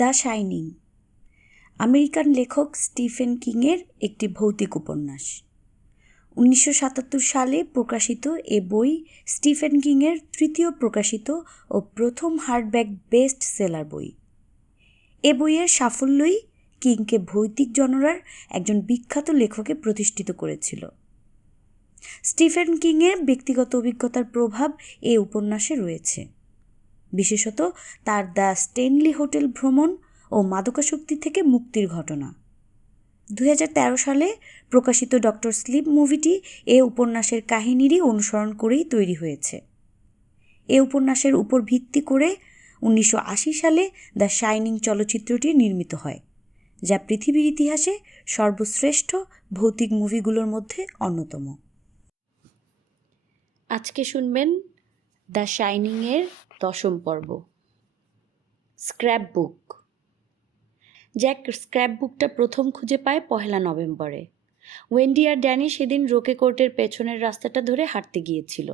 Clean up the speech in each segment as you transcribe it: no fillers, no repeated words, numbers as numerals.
The shining American লেখক Stephen কিংয়ের একটি ভৌতিক উপন্যাস। 1977 সালে প্রকাশিত এ বই স্টিফেন কিংয়ের তৃতীয় প্রকাশিত ও প্রথম হার্ডব্যাক বেস্ট সেলার বই। এ বইয়ের সাফল্যই কিংকে ভৌতিক জনরার একজন বিখ্যাত লেখকে প্রতিষ্ঠিত করেছিল। স্টিফেন কিংয়ের ব্যক্তিগত অভিজ্ঞতার প্রভাব এ উপন্যাসে রয়েছে, বিশেষত তার দ্য স্টেনলি হোটেল ভ্রমণ ও মাদকাসক্তি থেকে মুক্তির ঘটনা। 2013 সালে প্রকাশিত ডক্টর স্লিপ মুভিটি এ উপন্যাসের কাহিনীরই অনুসরণ করেই তৈরি হয়েছে। এ উপন্যাসের উপর ভিত্তি করে 1980 সালে দ্য শাইনিং চলচ্চিত্রটি নির্মিত হয়, যা পৃথিবীর ইতিহাসে সর্বশ্রেষ্ঠ ভৌতিক মুভিগুলোর মধ্যে অন্যতম। আজকে শুনবেন দ্য শাইনিংয়ের 10ম পর্ব, স্ক্র্যাপবুক। জ্যাক স্ক্র্যাপবুকটা প্রথম খুঁজে পায় 1 নভেম্বরে। ওয়েন্ডি আর ড্যানি সেদিন রোকে কোর্টের পেছনের রাস্তাটা ধরে হাঁটতে গিয়েছিল।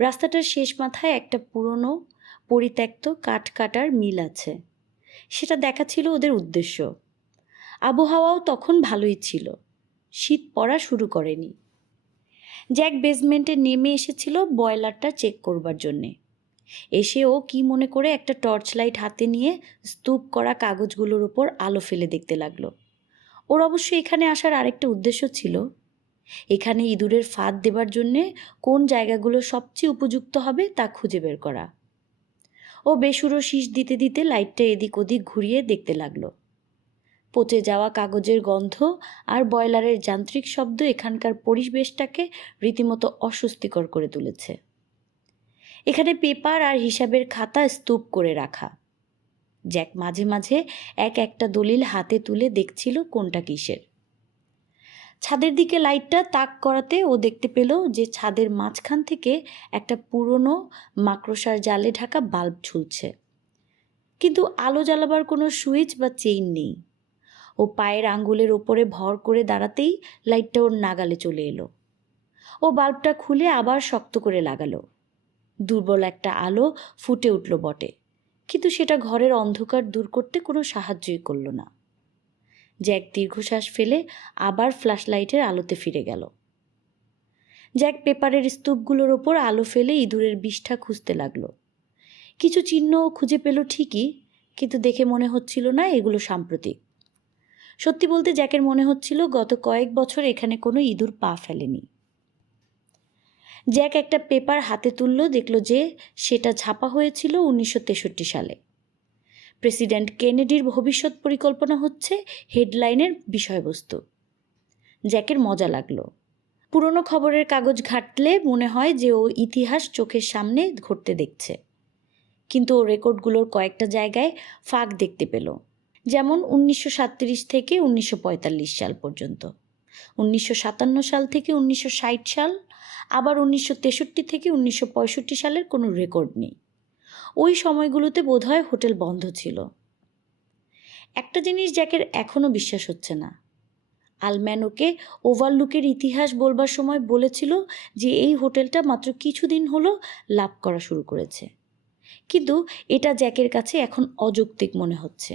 রাস্তাটার শেষ মাথায় একটা পুরনো পরিত্যক্ত কাঠ কাটার মিল আছে, সেটা দেখা ছিল ওদের উদ্দেশ্য। আবহাওয়াও তখন ভালোই ছিল, শীত পড়া শুরু করেনি। জ্যাক বেসমেন্টে নেমে এসেছিল বয়লারটা চেক করবার জন্যে। এসে ও কি মনে করে একটা টর্চ লাইট হাতে নিয়ে স্তূপ করা কাগজগুলোর ওপর আলো ফেলে দেখতে লাগলো। ওর অবশ্য এখানে আসার আরেকটা উদ্দেশ্য ছিল, এখানে ইঁদুরের ফাঁদ দেবার জন্যে কোন জায়গাগুলো সবচেয়ে উপযুক্ত হবে তা খুঁজে বের করা। ও বেসুরো শীষ দিতে দিতে লাইটটা এদিক ওদিক ঘুরিয়ে দেখতে লাগলো। পচে যাওয়া কাগজের গন্ধ আর বয়লারের যান্ত্রিক শব্দ এখানকার পরিবেশটাকে রীতিমতো অস্বস্তিকর করে তুলেছে। এখানে পেপার আর হিসাবের খাতা স্তূপ করে রাখা। জ্যাক মাঝে মাঝে একটা দলিল হাতে তুলে দেখছিল কোনটা কিসের। ছাদের দিকে লাইটটা তাক করাতে ও দেখতে পেল যে ছাদের মাঝখান থেকে একটা পুরনো মাকড়সার জালে ঢাকা বাল্ব ঝুলছে, কিন্তু আলো জ্বালাবার কোনো সুইচ বা চেইন নেই। ও পায়ের আঙ্গুলের ওপরে ভর করে দাঁড়াতেই লাইটটা ওর নাগালে চলে এলো। ও বাল্বটা খুলে আবার শক্ত করে লাগালো। দুর্বল একটা আলো ফুটে উঠল বটে, কিন্তু সেটা ঘরের অন্ধকার দূর করতে কোনো সাহায্যই করল না। জ্যাক দীর্ঘশ্বাস ফেলে আবার ফ্ল্যাশ লাইটের আলোতে ফিরে গেল। জ্যাক পেপারের স্তূপগুলোর ওপর আলো ফেলে ইঁদুরের বিষ্ঠা খুঁজতে লাগলো। কিছু চিহ্নও খুঁজে পেল ঠিকই, কিন্তু দেখে মনে হচ্ছিল না এগুলো সাম্প্রতিক। সত্যি বলতে জ্যাকের মনে হচ্ছিল গত কয়েক বছর এখানে কোনো ইঁদুর পা ফেলেনি। জ্যাক একটা পেপার হাতে তুলল, দেখল যে সেটা ছাপা হয়েছিল 1963 সালে। প্রেসিডেন্ট কেনেডির ভবিষ্যৎ পরিকল্পনা হচ্ছে হেডলাইনের বিষয়বস্তু। জ্যাকের মজা লাগলো। পুরনো খবরের কাগজ ঘাঁটলে মনে হয় যে ও ইতিহাস চোখের সামনে ঘটতে দেখছে, কিন্তু ও রেকর্ডগুলোর কয়েকটা জায়গায় ফাঁক দেখতে পেল, যেমন 1937 থেকে 1945 সাল পর্যন্ত, 1957 সাল থেকে 1960 সাল, আবার 1963 থেকে 1965 সালের কোনো রেকর্ড নেই। ওই সময়গুলোতে বোধহয় হোটেল বন্ধ ছিল। একটা জিনিস জ্যাকের এখনও বিশ্বাস হচ্ছে না। আলম্যান ওকে ওভারলুকের ইতিহাস বলবার সময় বলেছিল যে এই হোটেলটা মাত্র কিছুদিন হলো লাভ করা শুরু করেছে, কিন্তু এটা জ্যাকের কাছে এখন অযৌক্তিক মনে হচ্ছে।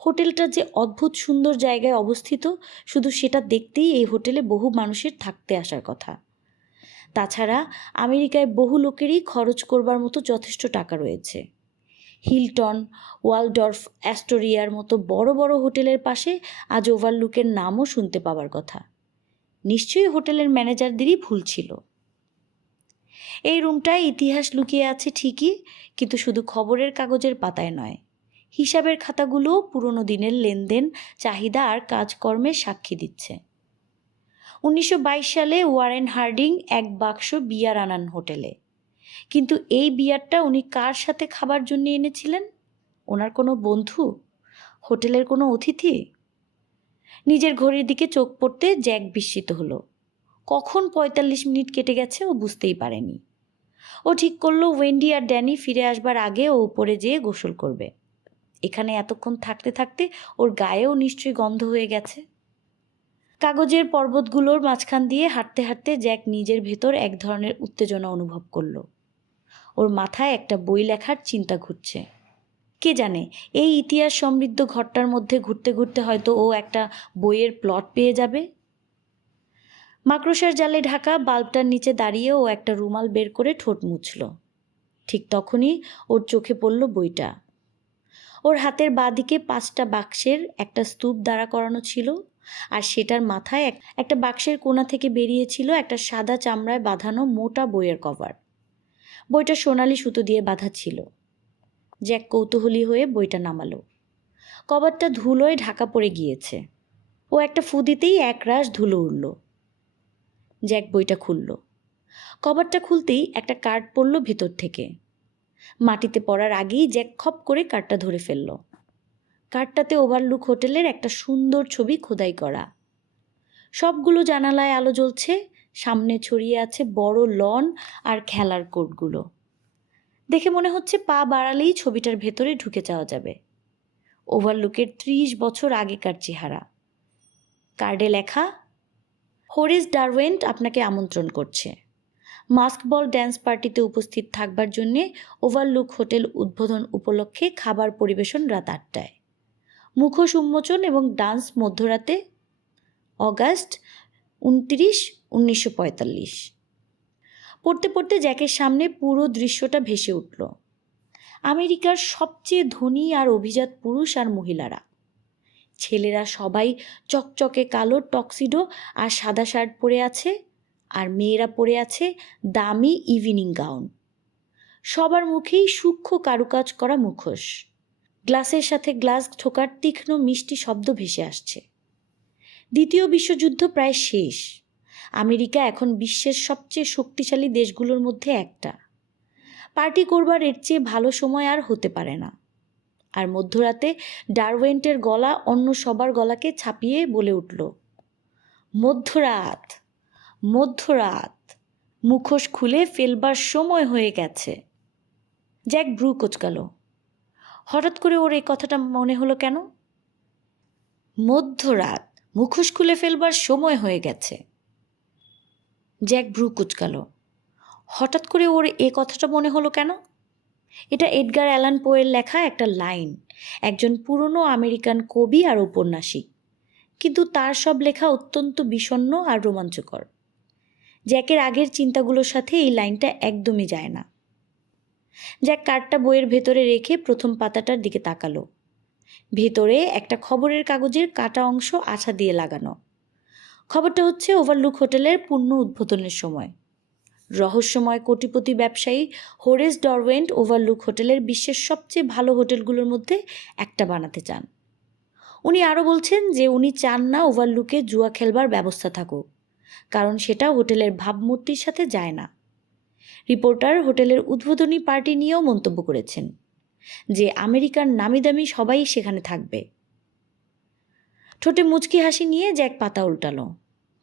হোটেলটা যে অদ্ভুত সুন্দর জায়গায় অবস্থিত, শুধু সেটা দেখতেই এই হোটেলে বহু মানুষের থাকতে আসার কথা। তাছাড়া আমেরিকায় বহু লোকেরই খরচ করবার মতো যথেষ্ট টাকা রয়েছে। হিলটন, ওয়ালডর্ফ, অ্যাস্টোরিয়ার মতো বড় বড় হোটেলের পাশে আজ ওভারলুকের নামও শুনতে পাওয়ার কথা। নিশ্চয়ই হোটেলের ম্যানেজারদেরই ভুল ছিল। এই রুমটায় ইতিহাস লুকিয়ে আছে ঠিকই, কিন্তু শুধু খবরের কাগজের পাতায় নয়, হিসাবের খাতাগুলোও পুরনো দিনের লেনদেন, চাহিদা আর কাজকর্মের সাক্ষী দিচ্ছে। 1922 সালে ওয়ারেন হার্ডিং এক বাক্স বিয়ার আনান হোটেলে, কিন্তু এই বিয়ারটা উনি কার সাথে খাবার জন্য এনেছিলেন? ওনার কোনো বন্ধু? হোটেলের কোনো অতিথি? নিজের ঘড়ির দিকে চোখ পড়তে জ্যাক বিস্মিত হলো। কখন 45 মিনিট কেটে গেছে ও বুঝতেই পারেনি। ও ঠিক করলো ওয়েন্ডি আর ড্যানি ফিরে আসবার আগে ও উপরে যেয়ে গোসল করবে। এখানে এতক্ষণ থাকতে থাকতে ওর গায়েও নিশ্চয়ই গন্ধ হয়ে গেছে। কাগজের পর্বতগুলোর মাঝখান দিয়ে হাঁটতে হাঁটতে জ্যাক নিজের ভেতর এক ধরনের উত্তেজনা অনুভব করলো। ওর মাথায় একটা বই লেখার চিন্তা ঘুরছে। কে জানে, এই ইতিহাস সমৃদ্ধ ঘরটার মধ্যে ঘুরতে ঘুরতে হয়তো ও একটা বইয়ের প্লট পেয়ে যাবে। মাকড়সার জালে ঢাকা বাল্বটার নিচে দাঁড়িয়ে ও একটা রুমাল বের করে ঠোঁট মুছল। ঠিক তখনই ওর চোখে পড়ল বইটা। ওর হাতের বাঁদিকে 5টা বাক্সের একটা স্তূপ দাঁড়া করানো ছিল, আর সেটার মাথায় একটা বাক্সের কোণা থেকে বেরিয়েছিল একটা সাদা চামড়ায় বাঁধানো মোটা বইয়ের কভার। বইটা সোনালি সুতো দিয়ে বাঁধা ছিল। জ্যাক কৌতূহলী হয়ে বইটা নামালো। কভারটা ধুলোয় ঢাকা পড়ে গিয়েছে। ও একটা ফু দিতেই একরাশ ধুলো উড়ল। জ্যাক বইটা খুলল। কভারটা খুলতেই একটা কার্ড পড়ল ভেতর থেকে। মাটিতে পড়ার আগেই জ্যাক খপ করে কার্ডটা ধরে ফেলল। কার্ডটাতে ওভারলুক হোটেলের একটা সুন্দর ছবি খোদাই করা। সবগুলো জানালায় আলো জ্বলছে, সামনে ছড়িয়ে আছে বড় লন আর খেলার কোর্টগুলো। দেখে মনে হচ্ছে পা বাড়ালেই ছবিটার ভেতরে ঢুকে যাওয়া যাবে। ওভারলুকের 30 বছর আগেকার চেহারা। কার্ডে লেখা, হোরেস ডারওয়েন্ট আপনাকে আমন্ত্রণ করছে মাস্কবল ড্যান্স পার্টিতে উপস্থিত থাকবার জন্যে ওভারলুক হোটেল উদ্বোধন উপলক্ষে খাবার পরিবেশন রাত 8টায়। মুখোশ উন্মোচন এবং ডান্স মধ্যরাতে, অগাস্ট 29, 1945। পড়তে পড়তে জ্যাকের সামনে পুরো দৃশ্যটা ভেসে উঠল। আমেরিকার সবচেয়ে ধনী আর অভিজাত পুরুষ আর মহিলারা। ছেলেরা সবাই চকচকে কালো টক্সিডো আর সাদা শার্ট পরে আছে, আর মেয়েরা পরে আছে দামি ইভিনিং গাউন। সবার মুখেই সূক্ষ্ম কারুকাজ করা মুখোশ। গ্লাসের সাথে গ্লাস ঠোকার তীক্ষ্ণ মিষ্টি শব্দ ভেসে আসছে। দ্বিতীয় বিশ্বযুদ্ধ প্রায় শেষ। আমেরিকা এখন বিশ্বের সবচেয়ে শক্তিশালী দেশগুলোর মধ্যে একটা। পার্টি করবার এর চেয়ে ভালো সময় আর হতে পারে না। আর মধ্যরাতে ডারওয়েন্টের গলা অন্য সবার গলাকে ছাপিয়ে বলে উঠল, মধ্যরাত, মধ্যরাত, মুখোশ খুলে ফেলবার সময় হয়ে গেছে। জ্যাক ব্রু কোঁচকাল। হঠাৎ করে ওর এই কথাটা মনে হলো কেন? মধ্যরাত, মুখোশ খুলে ফেলবার সময় হয়ে গেছে। জ্যাক ব্রু কুচকাল। হঠাৎ করে ওর এ কথাটা মনে হলো কেন? এটা এডগার অ্যালান পোয়ের লেখা একটা লাইন, একজন পুরনো আমেরিকান কবি আর ঔপন্যাসিক, কিন্তু তার সব লেখা অত্যন্ত বিষণ্ণ আর রোমাঞ্চকর। জ্যাকের আগের চিন্তাগুলোর সাথে এই লাইনটা একদমই যায় না। জ্যাক কার্ডটা বইয়ের ভেতরে রেখে প্রথম পাতাটার দিকে তাকালো। ভেতরে একটা খবরের কাগজের কাটা অংশ আঠা দিয়ে লাগানো। খবরটা হচ্ছে ওভারলুক হোটেলের পূর্ণ উদ্বোধনের সময়। রহস্যময় কোটিপতি ব্যবসায়ী হোরেস ডারওয়েন্ট ওভারলুক হোটেলের বিশ্বের সবচেয়ে ভালো হোটেলগুলোর মধ্যে একটা বানাতে চান। উনি আরও বলছেন যে উনি চান না ওভারলুকে জুয়া খেলবার ব্যবস্থা থাকুক, কারণ সেটা হোটেলের ভাবমূর্তির সাথে যায় না। রিপোর্টার হোটেলের উদ্বোধনী পার্টি নিয়েও মন্তব্য করেছেন যে আমেরিকার নামিদামি সবাই সেখানে থাকবে। ঠোঁটে মুচকি হাসি নিয়ে জ্যাক পাতা উল্টালো।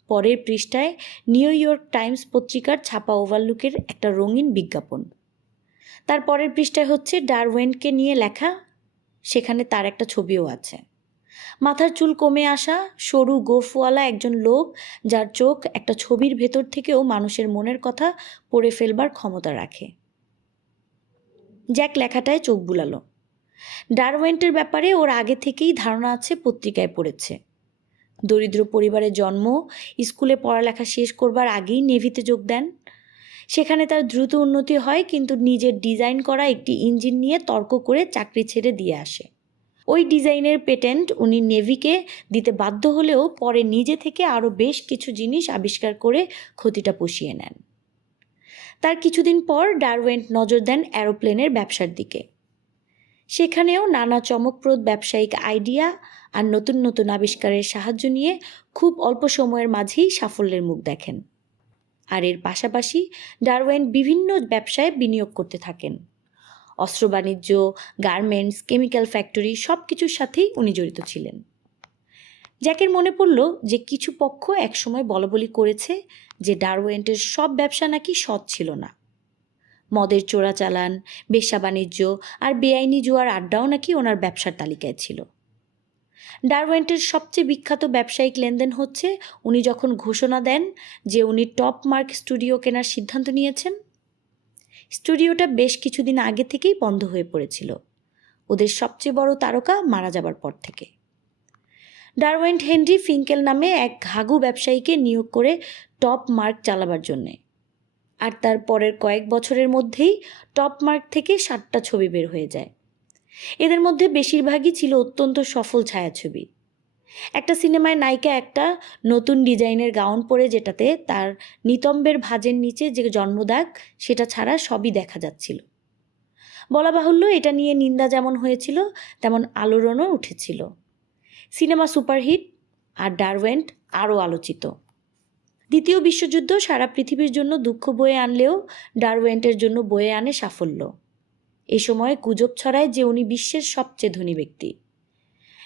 পরের পৃষ্ঠায় নিউ ইয়র্ক টাইমস পত্রিকার ছাপা ওভারলুকের একটা রঙিন বিজ্ঞাপন। তার পরের পৃষ্ঠায় হচ্ছে ডারওয়েন্টকে নিয়ে লেখা, সেখানে তার একটা ছবিও আছে। মাথার চুল কমে আসা, সরু গোফওয়ালা একজন লোক, যার চোখ একটা ছবির ভেতর থেকেও মানুষের মনের কথা পড়ে ফেলবার ক্ষমতা রাখে। জ্যাক লেখাটায় চোখ বুলালো। ডারওয়েন্টের ব্যাপারে ওর আগে থেকেই ধারণা আছে, পত্রিকায় পড়েছে। দরিদ্র পরিবারে জন্ম, স্কুলে পড়ালেখা শেষ করবার আগেই নেভিতে যোগ দেন। সেখানে তার দ্রুত উন্নতি হয়, কিন্তু নিজের ডিজাইন করা একটি ইঞ্জিন নিয়ে তর্ক করে চাকরি ছেড়ে দিয়ে আসে। ওই ডিজাইনের পেটেন্ট উনি নেভিকে দিতে বাধ্য হলেও পরে নিজে থেকে আরও বেশ কিছু জিনিস আবিষ্কার করে ক্ষতিটা পুষিয়ে নেন। তার কিছুদিন পর ডারওয়েন্ট নজর দেন অ্যারোপ্লেনের ব্যবসার দিকে। সেখানেও নানা চমকপ্রদ ব্যবসায়িক আইডিয়া আর নতুন নতুন আবিষ্কারের সাহায্য নিয়ে খুব অল্প সময়ের মাঝেই সাফল্যের মুখ দেখেন। আর এর পাশাপাশি ডারওয়েন্ট বিভিন্ন ব্যবসায় বিনিয়োগ করতে থাকেন। অস্ত্র বাণিজ্য, গার্মেন্টস, কেমিক্যাল ফ্যাক্টরি, সব কিছুর সাথেই উনি জড়িত ছিলেন। জ্যাকের মনে পড়ল যে কিছু পক্ষ একসময় বলাবলি করেছে যে ডারওয়েন্টের সব ব্যবসা নাকি সৎ ছিল না। মদের চোরাচালান, বেশ্যা বাণিজ্য আর বেআইনি জুয়ার আড্ডাও নাকি ওনার ব্যবসার তালিকায় ছিল। ডারওয়েন্টের সবচেয়ে বিখ্যাত ব্যবসায়িক লেনদেন হচ্ছে উনি যখন ঘোষণা দেন যে উনি টপ মার্ক স্টুডিও কেনার সিদ্ধান্ত নিয়েছেন। স্টুডিওটা বেশ কিছুদিন আগে থেকেই বন্ধ হয়ে পড়েছিল। ওদের সবচেয়ে বড় তারকা মারা যাবার পর থেকে। ডারওয়েন্ট হেনরি ফিঙ্কেল নামে এক ঘাঘু ব্যবসায়ীকে নিয়োগ করে টপ মার্ক চালাবার জন্যে, আর তার পরের কয়েক বছরের মধ্যেই টপ মার্ক থেকে 7টা ছবি বের হয়ে যায়। এদের মধ্যে বেশিরভাগই ছিল অত্যন্ত সফল ছায়াছবি। একটা সিনেমায় নায়িকা একটা নতুন ডিজাইনের গাউন পরে, যেটাতে তার নিতম্বের ভাঁজের নিচে যে জন্মদাগ সেটা ছাড়া সবই দেখা যাচ্ছিল। বলা বাহুল্য, এটা নিয়ে নিন্দা যেমন হয়েছিল তেমন আলোড়নও উঠেছিল। সিনেমা সুপারহিট, আর ডারওয়েন্ট আরও আলোচিত। দ্বিতীয় বিশ্বযুদ্ধ সারা পৃথিবীর জন্য দুঃখ বয়ে আনলেও ডারওয়েন্টের জন্য বয়ে আনে সাফল্য। এ সময় গুজব ছড়ায় যে উনি বিশ্বের সবচেয়ে ধনী ব্যক্তি,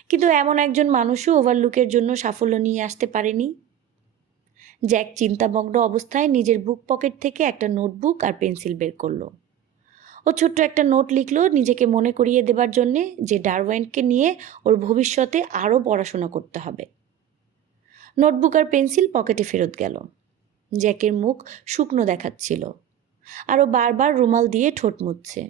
কিন্তু এমন একজন মানুষও ওভারলুকের জন্য সাফল্য নিয়ে আসতে পারেনি। জ্যাক চিন্তামগ্ন অবস্থায় নিজের বুক পকেট থেকে একটা নোটবুক আর পেন্সিল বের করলো। ও ছোট্ট একটা নোট লিখলো নিজেকে মনে করিয়ে দেবার জন্যে যে ডারওয়েন্টকে নিয়ে ওর ভবিষ্যতে আরও পড়াশোনা করতে হবে। নোটবুক আর পেন্সিল পকেটে ফেরত গেল। জ্যাকের মুখ শুকনো দেখাচ্ছিল, আরও বারবার রুমাল দিয়ে ঠোঁট মুছছে।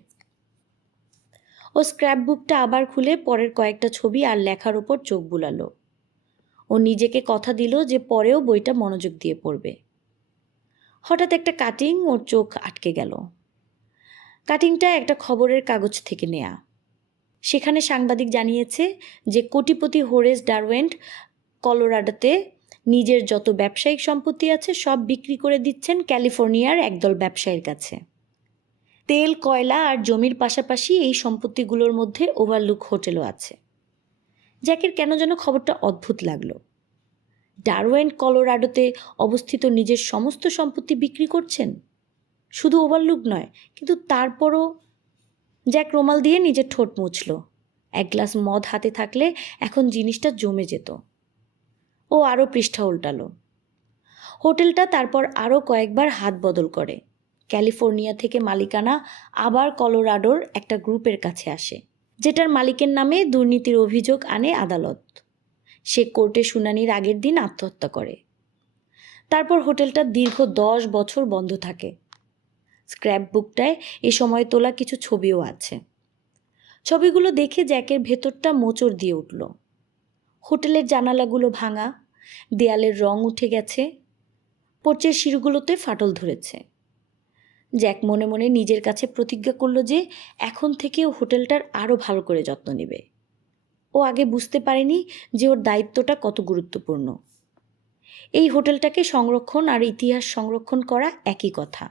ও স্ক্র্যাপ বুকটা আবার খুলে পরের কয়েকটা ছবি আর লেখার ওপর চোখ বুলালো। ও নিজেকে কথা দিল যে পরেও বইটা মনোযোগ দিয়ে পড়বে। হঠাৎ একটা কাটিং ওর চোখ আটকে গেল। কাটিংটা একটা খবরের কাগজ থেকে নেয়া। সেখানে সাংবাদিক জানিয়েছে যে কোটিপতি হোরেস ডারওয়েন্ট কলোরাডোতে নিজের যত ব্যবসায়িক সম্পত্তি আছে সব বিক্রি করে দিচ্ছেন ক্যালিফোর্নিয়ার একদল ব্যবসায়ীর কাছে। তেল, কয়লা আর জমির পাশাপাশি এই সম্পত্তিগুলোর মধ্যে ওভারলুক হোটেলও আছে। জ্যাকের কেন যেন খবরটা অদ্ভুত লাগলো। ডারওয়েন্ট কলোরাডোতে অবস্থিত নিজের সমস্ত সম্পত্তি বিক্রি করছেন, শুধু ওভারলুক নয়। কিন্তু তারপরও জ্যাক রুমাল দিয়ে নিজের ঠোঁট মুছল। এক গ্লাস মদ হাতে থাকলে এখন জিনিসটা জমে যেত। ও আরও পৃষ্ঠা উল্টালো। হোটেলটা তারপর আরও কয়েকবার হাত বদল করে। ক্যালিফোর্নিয়া থেকে মালিকানা আবার কলোরাডোর একটা গ্রুপের কাছে আসে, যেটার মালিকের নামে দুর্নীতির অভিযোগ আনে আদালত। সে কোর্টে শুনানির আগের দিন আত্মহত্যা করে। তারপর হোটেলটা দীর্ঘ 10 বছর বন্ধ থাকে। স্ক্র্যাপ বুকটায় এ সময় তোলা কিছু ছবিও আছে। ছবিগুলো দেখে জ্যাকের ভেতরটা মোচড় দিয়ে উঠল। হোটেলের জানালাগুলো ভাঙা, দেয়ালের রং উঠে গেছে, পোর্চের সিঁড়িগুলোতে ফাটল ধরেছে। জ্যাক মনে মনে নিজের কাছে প্রতিজ্ঞা করলো যে এখন থেকে ও হোটেলটার আরও ভালো করে যত্ন নেবে। ও আগে বুঝতে পারেনি যে ওর দায়িত্বটা কত গুরুত্বপূর্ণ। এই হোটেলটাকে সংরক্ষণ আর ইতিহাস সংরক্ষণ করা একই কথা।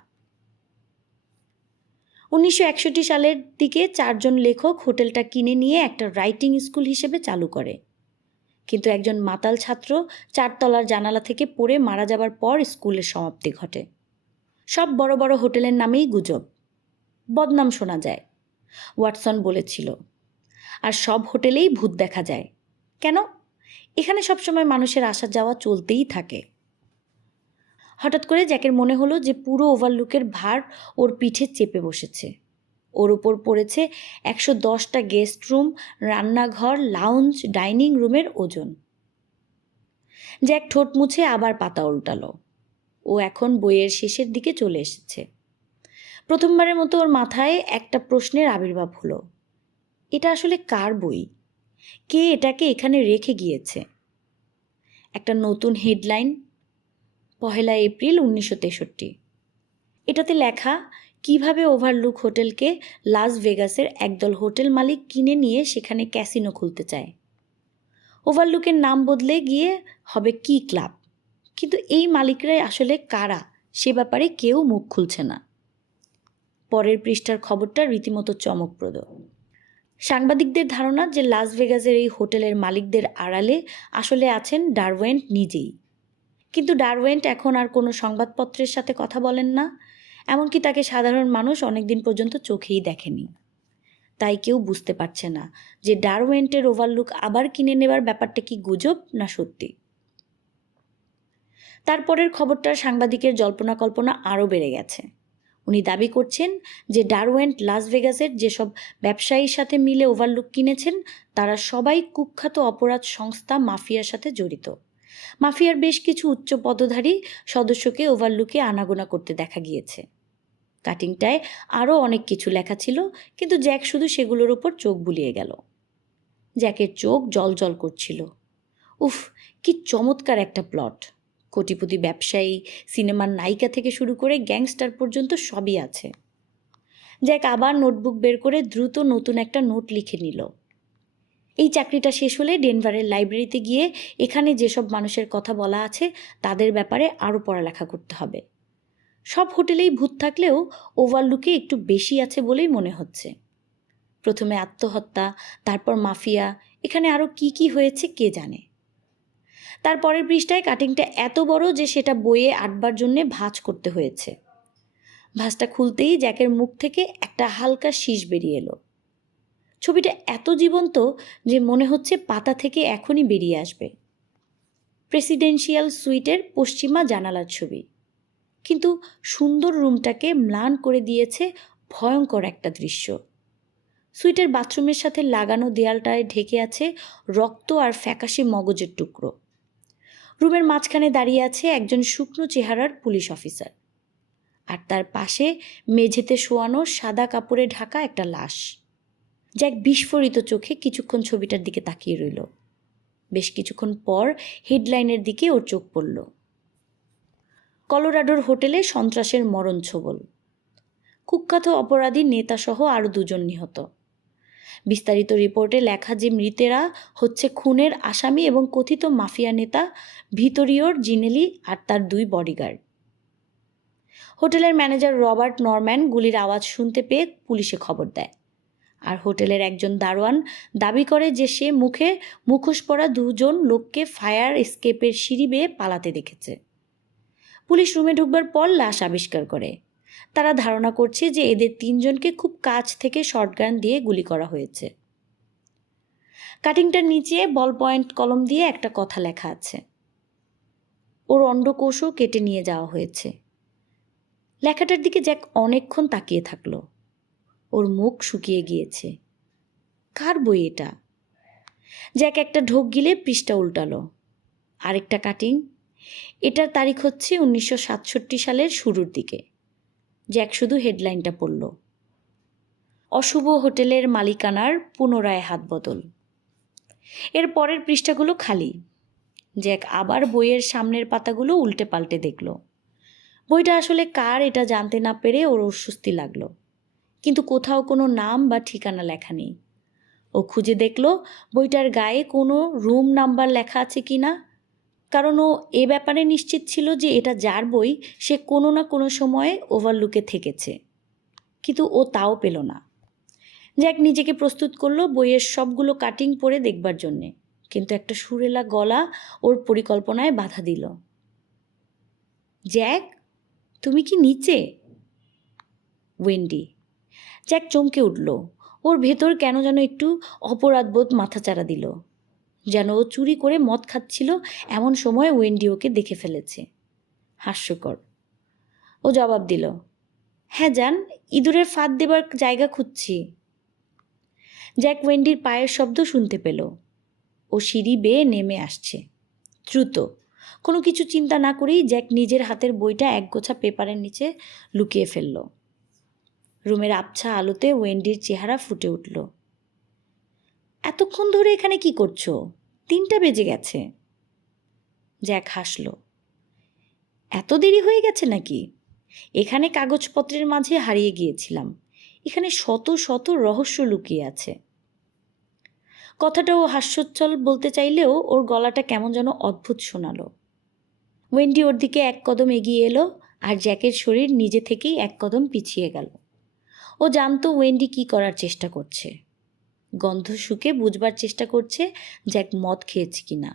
1961 সালের দিকে 4 জন লেখক হোটেলটা কিনে নিয়ে একটা রাইটিং স্কুল হিসেবে চালু করে। কিন্তু একজন মাতাল ছাত্র 4 তলার জানালা থেকে পড়ে মারা যাবার পর স্কুলের সমাপ্তি ঘটে। সব বড় বড় হোটেলের নামেই গুজব, বদনাম শোনা যায়। ওয়াটসন বলেছিল, আর সব হোটেলেই ভূত দেখা যায়। কেন? এখানে সবসময় মানুষের আসা যাওয়া চলতেই থাকে। হঠাৎ করে জ্যাকের মনে হলো যে পুরো ওভারলুকের ভার ওর পিঠে চেপে বসেছে। ওর ওপর পড়েছে 110টা গেস্ট রুম, রান্নাঘর, লাউঞ্জ, ডাইনিং রুমের ওজন। জ্যাক ঠোঁট মুছে আবার পাতা উল্টালো। ও এখন বইয়ের শেষের দিকে চলে এসেছে। প্রথমবারের মতো ওর মাথায় একটা প্রশ্নের আবির্ভাব হলো। এটা আসলে কার বই? কে এটাকে এখানে রেখে গিয়েছে? একটা নতুন হেডলাইন, 1 এপ্রিল 1963। এটাতে লেখা, কিভাবে ওভারলুক হোটেলকে লাস ভেগাসের একদল হোটেল মালিক কিনে নিয়ে সেখানে ক্যাসিনো খুলতে চায়। ওভারলুকের নাম বদলে গিয়ে হবে কি ক্লাব, কিন্তু এই মালিকরাই আসলে কারা সে ব্যাপারে কেউ মুখ খুলছে না। পরের পৃষ্ঠার খবরটা রীতিমতো চমকপ্রদ। সাংবাদিকদের ধারণা যে লাস ভেগাসের এই হোটেলের মালিকদের আড়ালে আসলে আছেন ডারওয়েন্ট নিজেই। কিন্তু ডারওয়েন্ট এখন আর কোনো সংবাদপত্রের সাথে কথা বলেন না, এমনকি তাকে সাধারণ মানুষ অনেকদিন পর্যন্ত চোখেই দেখেনি। তাই কেউ বুঝতে পারছে না যে ডারওয়েন্টের ওভারলুক আবার কিনে নেবার ব্যাপারটা কি গুজব না সত্যি। তারপরের খবরটার সাংবাদিকের জল্পনা কল্পনা আরও বেড়ে গেছে। উনি দাবি করছেন যে ডারওয়েন্ট লাস ভেগাসের যেসব ব্যবসায়ীর সাথে মিলে ওভারলুক কিনেছেন তারা সবাই কুখ্যাত অপরাধ সংস্থা মাফিয়ার সাথে জড়িত। মাফিয়ার বেশ কিছু উচ্চ পদধারী সদস্যকে ওভারলুকে আনাগোনা করতে দেখা গিয়েছে। কাটিংটায় আরও অনেক কিছু লেখা ছিল, কিন্তু জ্যাক শুধু সেগুলোর ওপর চোখ বুলিয়ে গেল। জ্যাকের চোখ জল করছিল। উফ, কি চমৎকার একটা প্লট! কোটিপতি ব্যবসায়ী, সিনেমার নায়িকা থেকে শুরু করে গ্যাংস্টার পর্যন্ত সবই আছে। জ্যাক আবার নোটবুক বের করে দ্রুত নতুন একটা নোট লিখে নিল। এই চাকরিটা শেষ হলে ডেনভারের লাইব্রেরিতে গিয়ে এখানে যেসব মানুষের কথা বলা আছে তাদের ব্যাপারে আরও পড়ালেখা করতে হবে। সব হোটেলেই ভূত থাকলেও ওভারলুকে একটু বেশি আছে বলেই মনে হচ্ছে। প্রথমে আত্মহত্যা, তারপর মাফিয়া, এখানে আরও কি হয়েছে কে জানে। তারপরের পৃষ্ঠায় কাটিংটা এত বড় যে সেটা বইয়ে আঁটবার জন্যে ভাঁজ করতে হয়েছে। ভাঁজটা খুলতেই জ্যাকের মুখ থেকে একটা হালকা শীষ বেরিয়ে এলো। ছবিটা এত জীবন্ত যে মনে হচ্ছে পাতা থেকে এখনই বেরিয়ে আসবে। প্রেসিডেন্সিয়াল সুইটের পশ্চিমা জানালার ছবি, কিন্তু সুন্দর রুমটাকে ম্লান করে দিয়েছে ভয়ঙ্কর একটা দৃশ্য। সুইটের বাথরুমের সাথে লাগানো দেয়ালটায় ঢেকে আছে রক্ত আর ফ্যাকাশে মগজের টুকরো। রুমের মাঝখানে দাঁড়িয়ে আছে একজন শুকনো চেহারার পুলিশ অফিসার, আর তার পাশে মেঝেতে শোয়ানো সাদা কাপড়ে ঢাকা একটা লাশ। জ্যাক বিস্ফোরিত চোখে কিছুক্ষণ ছবিটার দিকে তাকিয়ে রইল। বেশ কিছুক্ষণ পর হেডলাইনের দিকে ওর চোখ পড়ল। কলোরাডোর হোটেলে সন্ত্রাসের মরণ ছোবল, কুখ্যাত অপরাধী নেতাসহ আরও 2 জন নিহত। বিস্তারিত রিপোর্টে লেখা যে মৃতেরা হচ্ছে খুনের আসামি এবং কথিত মাফিয়া নেতা ভিতরিওর জিনেলি আর তার 2 বডিগার্ড। হোটেলের ম্যানেজার রবার্ট নরম্যান গুলির আওয়াজ শুনতে পেয়ে পুলিশে খবর দেয়, আর হোটেলের একজন দারোয়ান দাবি করে যে সে মুখোশ পরা 2 জন লোককে ফায়ার এস্কেপের সিঁড়ি বেয়ে পালাতে দেখেছে। পুলিশ রুমে ঢুকবার পর লাশ আবিষ্কার করে। তারা ধারণা করছে যে এদের 3 জনকে খুব কাছ থেকে শটগান দিয়ে গুলি করা হয়েছে। কাটিংটার নিচে বল পয়েন্ট কলম দিয়ে একটা কথা লেখা আছে, ওর অন্ডকোষও কেটে নিয়ে যাওয়া হয়েছে। লেখাটার দিকে জ্যাক অনেকক্ষণ তাকিয়ে থাকলো। ওর মুখ শুকিয়ে গিয়েছে। কার বই এটা? জ্যাক একটা ঢোক গিলে পৃষ্ঠা উল্টালো। আরেকটা কাটিং। এটার তারিখ হচ্ছে 1967 সালের শুরুর দিকে। জ্যাক শুধু হেডলাইনটা পড়ল, অশুভ হোটেলের মালিকানার পুনরায় হাত বদল। এর পরের পৃষ্ঠাগুলো খালি। জ্যাক আবার বইয়ের সামনের পাতাগুলো উল্টে পাল্টে দেখল। বইটা আসলে কার এটা জানতে না পেরে ওর অস্বস্তি লাগলো, কিন্তু কোথাও কোনো নাম বা ঠিকানা লেখা নেই। ও খুঁজে দেখল বইটার গায়ে কোনো রুম নাম্বার লেখা আছে কি না, কারণ ও এ ব্যাপারে নিশ্চিত ছিল যে এটা যার বই সে কোনো না কোনো সময়ে ওভারলুকে থেকেছে, কিন্তু ও তাও পেল না। জ্যাক নিজেকে প্রস্তুত করলো বইয়ের সবগুলো কাটিং পড়ে দেখবার জন্যে, কিন্তু একটা সুরেলা গলা ওর পরিকল্পনায় বাধা দিল। জ্যাক, তুমি কি নিচে? ওয়েন্ডি। জ্যাক চমকে উঠল। ওর ভেতর কেন যেন একটু অপরাধবোধ মাথাচাড়া দিল, যেন ও চুরি করে মদ খাচ্ছিল এমন সময় ওয়েন্ডি ওকে দেখে ফেলেছে। হাস্যকর। ও জবাব দিল, হ্যাঁ যান, ইঁদুরের ফাঁদ দেবার জায়গা খুঁজছি। জ্যাক ওয়েন্ডির পায়ের শব্দ শুনতে পেল। ও সিঁড়ি বেয়ে নেমে আসছে দ্রুত। কোনো কিছু চিন্তা না করেই জ্যাক নিজের হাতের বইটা একগোছা পেপারের নিচে লুকিয়ে ফেলল। রুমের আবছা আলোতে ওয়েন্ডির চেহারা ফুটে উঠল। এতক্ষণ ধরে এখানে কি করছো? 3টা বেজে গেছে। জ্যাক হাসল। এত দেরি হয়ে গেছে নাকি? এখানে কাগজপত্রের মাঝে হারিয়ে গিয়েছিলাম। এখানে শত শত রহস্য লুকিয়ে আছে। কথাটা ও হাস্যোচ্ছল বলতে চাইলেও ওর গলাটা কেমন যেন অদ্ভুত শোনালো। ওয়েন্ডি ওর দিকে 1 কদম এগিয়ে এলো, আর জ্যাকের শরীর নিজে থেকেই 1 কদম পিছিয়ে গেল। ও জানতো ওয়েন্ডি কি করার চেষ্টা করছে। গন্ধ শুকে বুঝবার চেষ্টা করছে জ্যাক মদ খেয়েছে কিনা।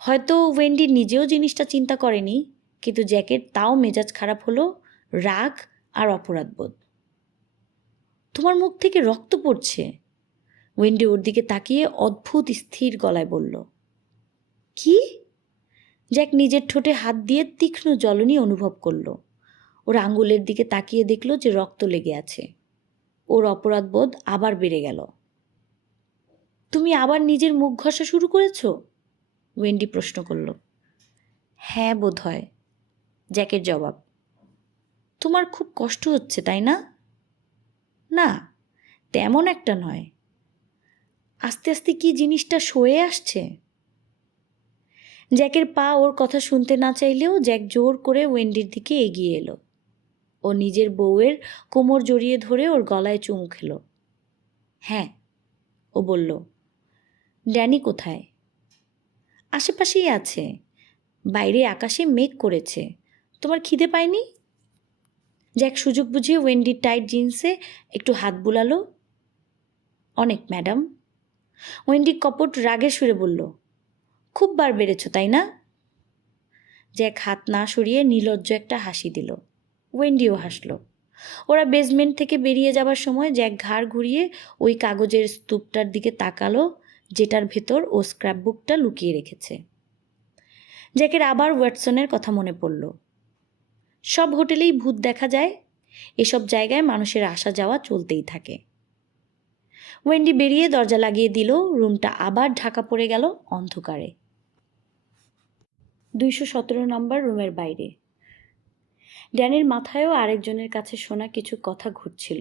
হয়তো ওয়েন্ডি নিজেও জিনিসটা চিন্তা করেনি, কিন্তু জ্যাকের তাও মেজাজ খারাপ হলো, রাগ আর অপরাধবোধ। তোমার মুখ থেকে রক্ত পড়ছে। ওয়েন্ডি ওর দিকে তাকিয়ে অদ্ভুত স্থির গলায় বলল। কি? জ্যাক নিজের ঠোঁটে হাত দিয়ে তীক্ষ্ণ জ্বলনি অনুভব করল। ওর আঙ্গুলের দিকে তাকিয়ে দেখল যে রক্ত লেগে আছে। ওর অপরাধবোধ আবার বেড়ে গেল। তুমি আবার নিজের মুখ ঘষা শুরু করেছো? ওয়েন্ডি প্রশ্ন করল। হ্যাঁ বোধ হয়, জ্যাকের জবাব। তোমার খুব কষ্ট হচ্ছে তাই না? না, তেমন একটা নয়। আস্তে আস্তে কি জিনিসটা সয়ে আসছে। জ্যাকের পা ওর কথা শুনতে না চাইলেও জ্যাক জোর করে ওয়েন্ডির দিকে এগিয়ে এলো। ও নিজের বউয়ের কোমর জড়িয়ে ধরে ওর গলায় চুমু খেলো। হ্যাঁ, ও বলল। ড্যানি কোথায়? আশেপাশেই আছে। বাইরে আকাশে মেঘ করেছে। তোমার খিদে পায়নি? জ্যাক সুযোগ বুঝে ওয়েন্ডির টাইট জিন্সে একটু হাত বুলালো। অনেক ম্যাডাম। ওয়েন্ডি কপট রাগে সুরে বলল, খুব বার বেড়েছ তাই না? জ্যাক হাত না সরিয়ে নির্লজ্জ একটা হাসি দিল। ওয়েন্ডিও হাসল। ওরা বেসমেন্ট থেকে বেরিয়ে যাবার সময় জ্যাক ঘাড় ঘুরিয়ে ওই কাগজের স্তূপটার দিকে তাকালো যেটার ভেতর ও স্ক্র্যাপবুকটা লুকিয়ে রেখেছে। জ্যাকের আবার ওয়াটসনের কথা মনে পড়ল। সব হোটেলেই ভূত দেখা যায়। এসব জায়গায় মানুষের আসা যাওয়া চলতেই থাকে। ওয়েন্ডি বেরিয়ে দরজা লাগিয়ে দিল। রুমটা আবার ঢাকা পড়ে গেল অন্ধকারে। 217 নম্বর রুমের বাইরে ড্যানির মাথায়ও আরেকজনের কাছে শোনা কিছু কথা ঘুরছিল।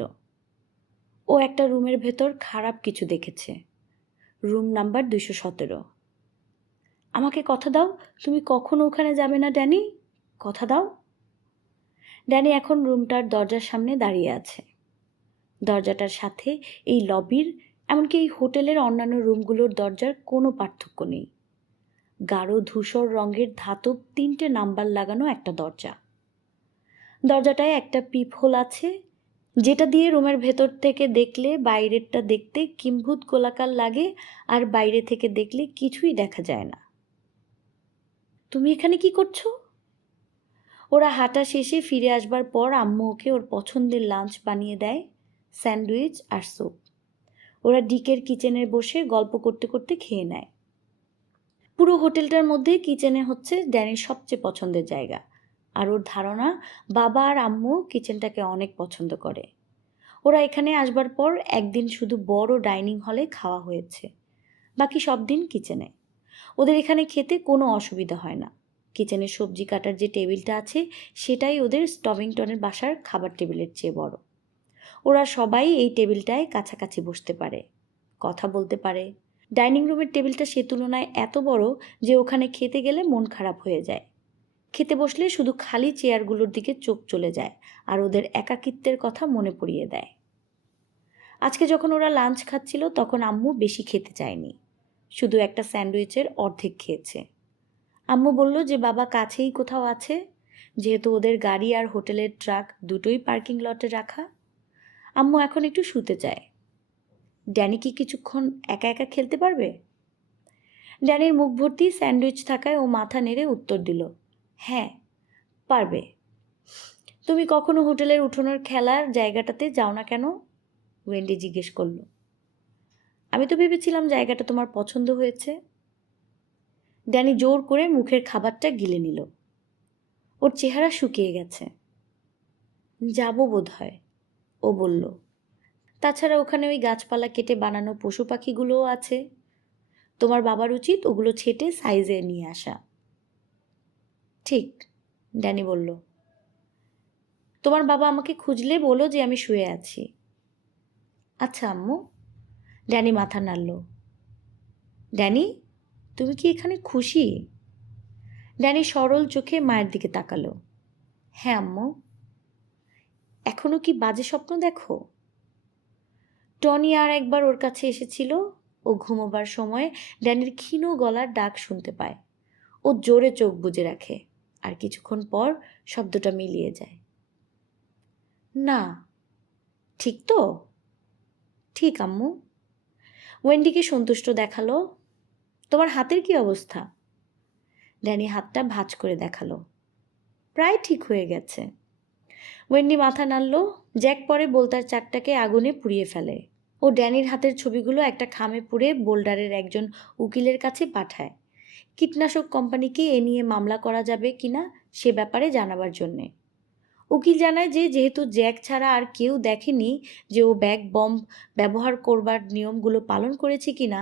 ও একটা রুমের ভেতর খারাপ কিছু দেখেছে। Room number 217। আমাকে কথা দাও, তুমি কখনো ওখানে যাবে না ড্যানি, কথা দাও। ড্যানি এখন রুমটার দরজার সামনে দাঁড়িয়ে আছে। দরজাটার সাথে এই লবির, এমনকি এই হোটেলের অন্যান্য রুমগুলোর দরজার কোনো পার্থক্য নেই। গাঢ় ধূসর রঙের ধাতব 3টে নাম্বার লাগানো একটা দরজা। দরজাটায় একটা পিপ হোল আছে, যেটা দিয়ে রুমের ভেতর থেকে দেখলে বাইরেরটা দেখতে কিম্ভূত গোলাকার লাগে, আর বাইরে থেকে দেখলে কিছুই দেখা যায় না। তুমি এখানে কি করছো? ওরা হাঁটা শেষে ফিরে আসবার পর আম্মু ওকে ওর পছন্দের লাঞ্চ বানিয়ে দেয়, স্যান্ডউইচ আর স্যুপ। ওরা ডিকের কিচেনে বসে গল্প করতে করতে খেয়ে নেয়। পুরো হোটেলটার মধ্যে কিচেনে হচ্ছে ড্যানির সবচেয়ে পছন্দের জায়গা, আর ওর ধারণা বাবা আর আম্মু কিচেনটাকে অনেক পছন্দ করে। ওরা এখানে আসবার পর একদিন শুধু বড় ডাইনিং হলে খাওয়া হয়েছে, বাকি সব দিন কিচেনে। ওদের এখানে খেতে কোনো অসুবিধা হয় না। কিচেনের সবজি কাটার যে টেবিলটা আছে সেটাই ওদের স্টভিংটনের বাসার খাবার টেবিলের চেয়ে বড়। ওরা সবাই এই টেবিলটায় কাছাকাছি বসতে পারে, কথা বলতে পারে। ডাইনিং রুমের টেবিলটা সে তুলনায় এত বড় যে ওখানে খেতে গেলে মন খারাপ হয়ে যায়। খেতে বসলে শুধু খালি চেয়ারগুলোর দিকে চোখ চলে যায় আর ওদের একাকিত্বের কথা মনে পড়িয়ে দেয়। আজকে যখন ওরা লাঞ্চ খাচ্ছিল তখন আম্মু বেশি খেতে চায়নি, শুধু একটা স্যান্ডউইচের অর্ধেক খেয়েছে। আম্মু বলল যে বাবা কাছেই কোথাও আছে, যেহেতু ওদের গাড়ি আর হোটেলের ট্রাক দুটোই পার্কিং লটে রাখা। আম্মু এখন একটু শুতে চায়। ড্যানি কি কিছুক্ষণ একা একা খেলতে পারবে? ড্যানির মুখ ভর্তি স্যান্ডউইচ থাকায় ও মাথা নেড়ে উত্তর দিল, হ্যাঁ পারবে। তুমি কখনো হোটেলের উঠোনের খেলার জায়গাটাতে যাও না কেন? ওয়েন্ডি জিজ্ঞেস করল। আমি তো ভেবেছিলাম জায়গাটা তোমার পছন্দ হয়েছে। ড্যানি জোর করে মুখের খাবারটা গিলে নিল। ওর চেহারা শুকিয়ে গেছে। যাব বোধ হয়, ও বলল। তাছাড়া ওখানে ওই গাছপালা কেটে বানানো পশু পাখিগুলোও আছে। তোমার বাবার উচিত ওগুলো ছেটে সাইজে নিয়ে আসা। ঠিক, ড্যানি বলল। তোমার বাবা আমাকে খুঁজলে বলো যে আমি শুয়ে আছি। আচ্ছা আম্মু। ড্যানি মাথা নাড়ল। ড্যানি, তুমি কি এখানে খুশি? ড্যানি সরল চোখে মায়ের দিকে তাকালো। হ্যাঁ আম্মু। এখনো কি বাজে স্বপ্ন দেখো? টনি আর একবার ওর কাছে এসেছিল। ও ঘুমোবার সময় ড্যানির ক্ষীণ গলার ডাক শুনতে পায়। ও জোরে চোখ বুজে রাখে, আর কিছুক্ষণ পর শব্দটা মিলিয়ে যায়। না, ঠিক তো? ঠিক আম্মু। ওয়েন্ডিকে সন্তুষ্ট দেখালো। তোমার হাতের কি অবস্থা? ড্যানি হাতটা ভাঁজ করে দেখালো। প্রায় ঠিক হয়ে গেছে। ওয়েন্ডি মাথা নাড়ল। জ্যাক পরে বোলতার চাকটাকে আগুনে পুড়িয়ে ফেলে। ও ড্যানির হাতের ছবিগুলো একটা খামে পুড়ে বোল্ডারের একজন উকিলের কাছে পাঠায়, কীটনাশক কোম্পানিকে এ নিয়ে মামলা করা যাবে কিনা সে ব্যাপারে জানাবার জন্যে। উকিল জানায় যে যেহেতু জ্যাক ছাড়া আর কেউ দেখেনি যে ও ব্যাগ বম্ব ব্যবহার করবার নিয়মগুলো পালন করেছে কিনা,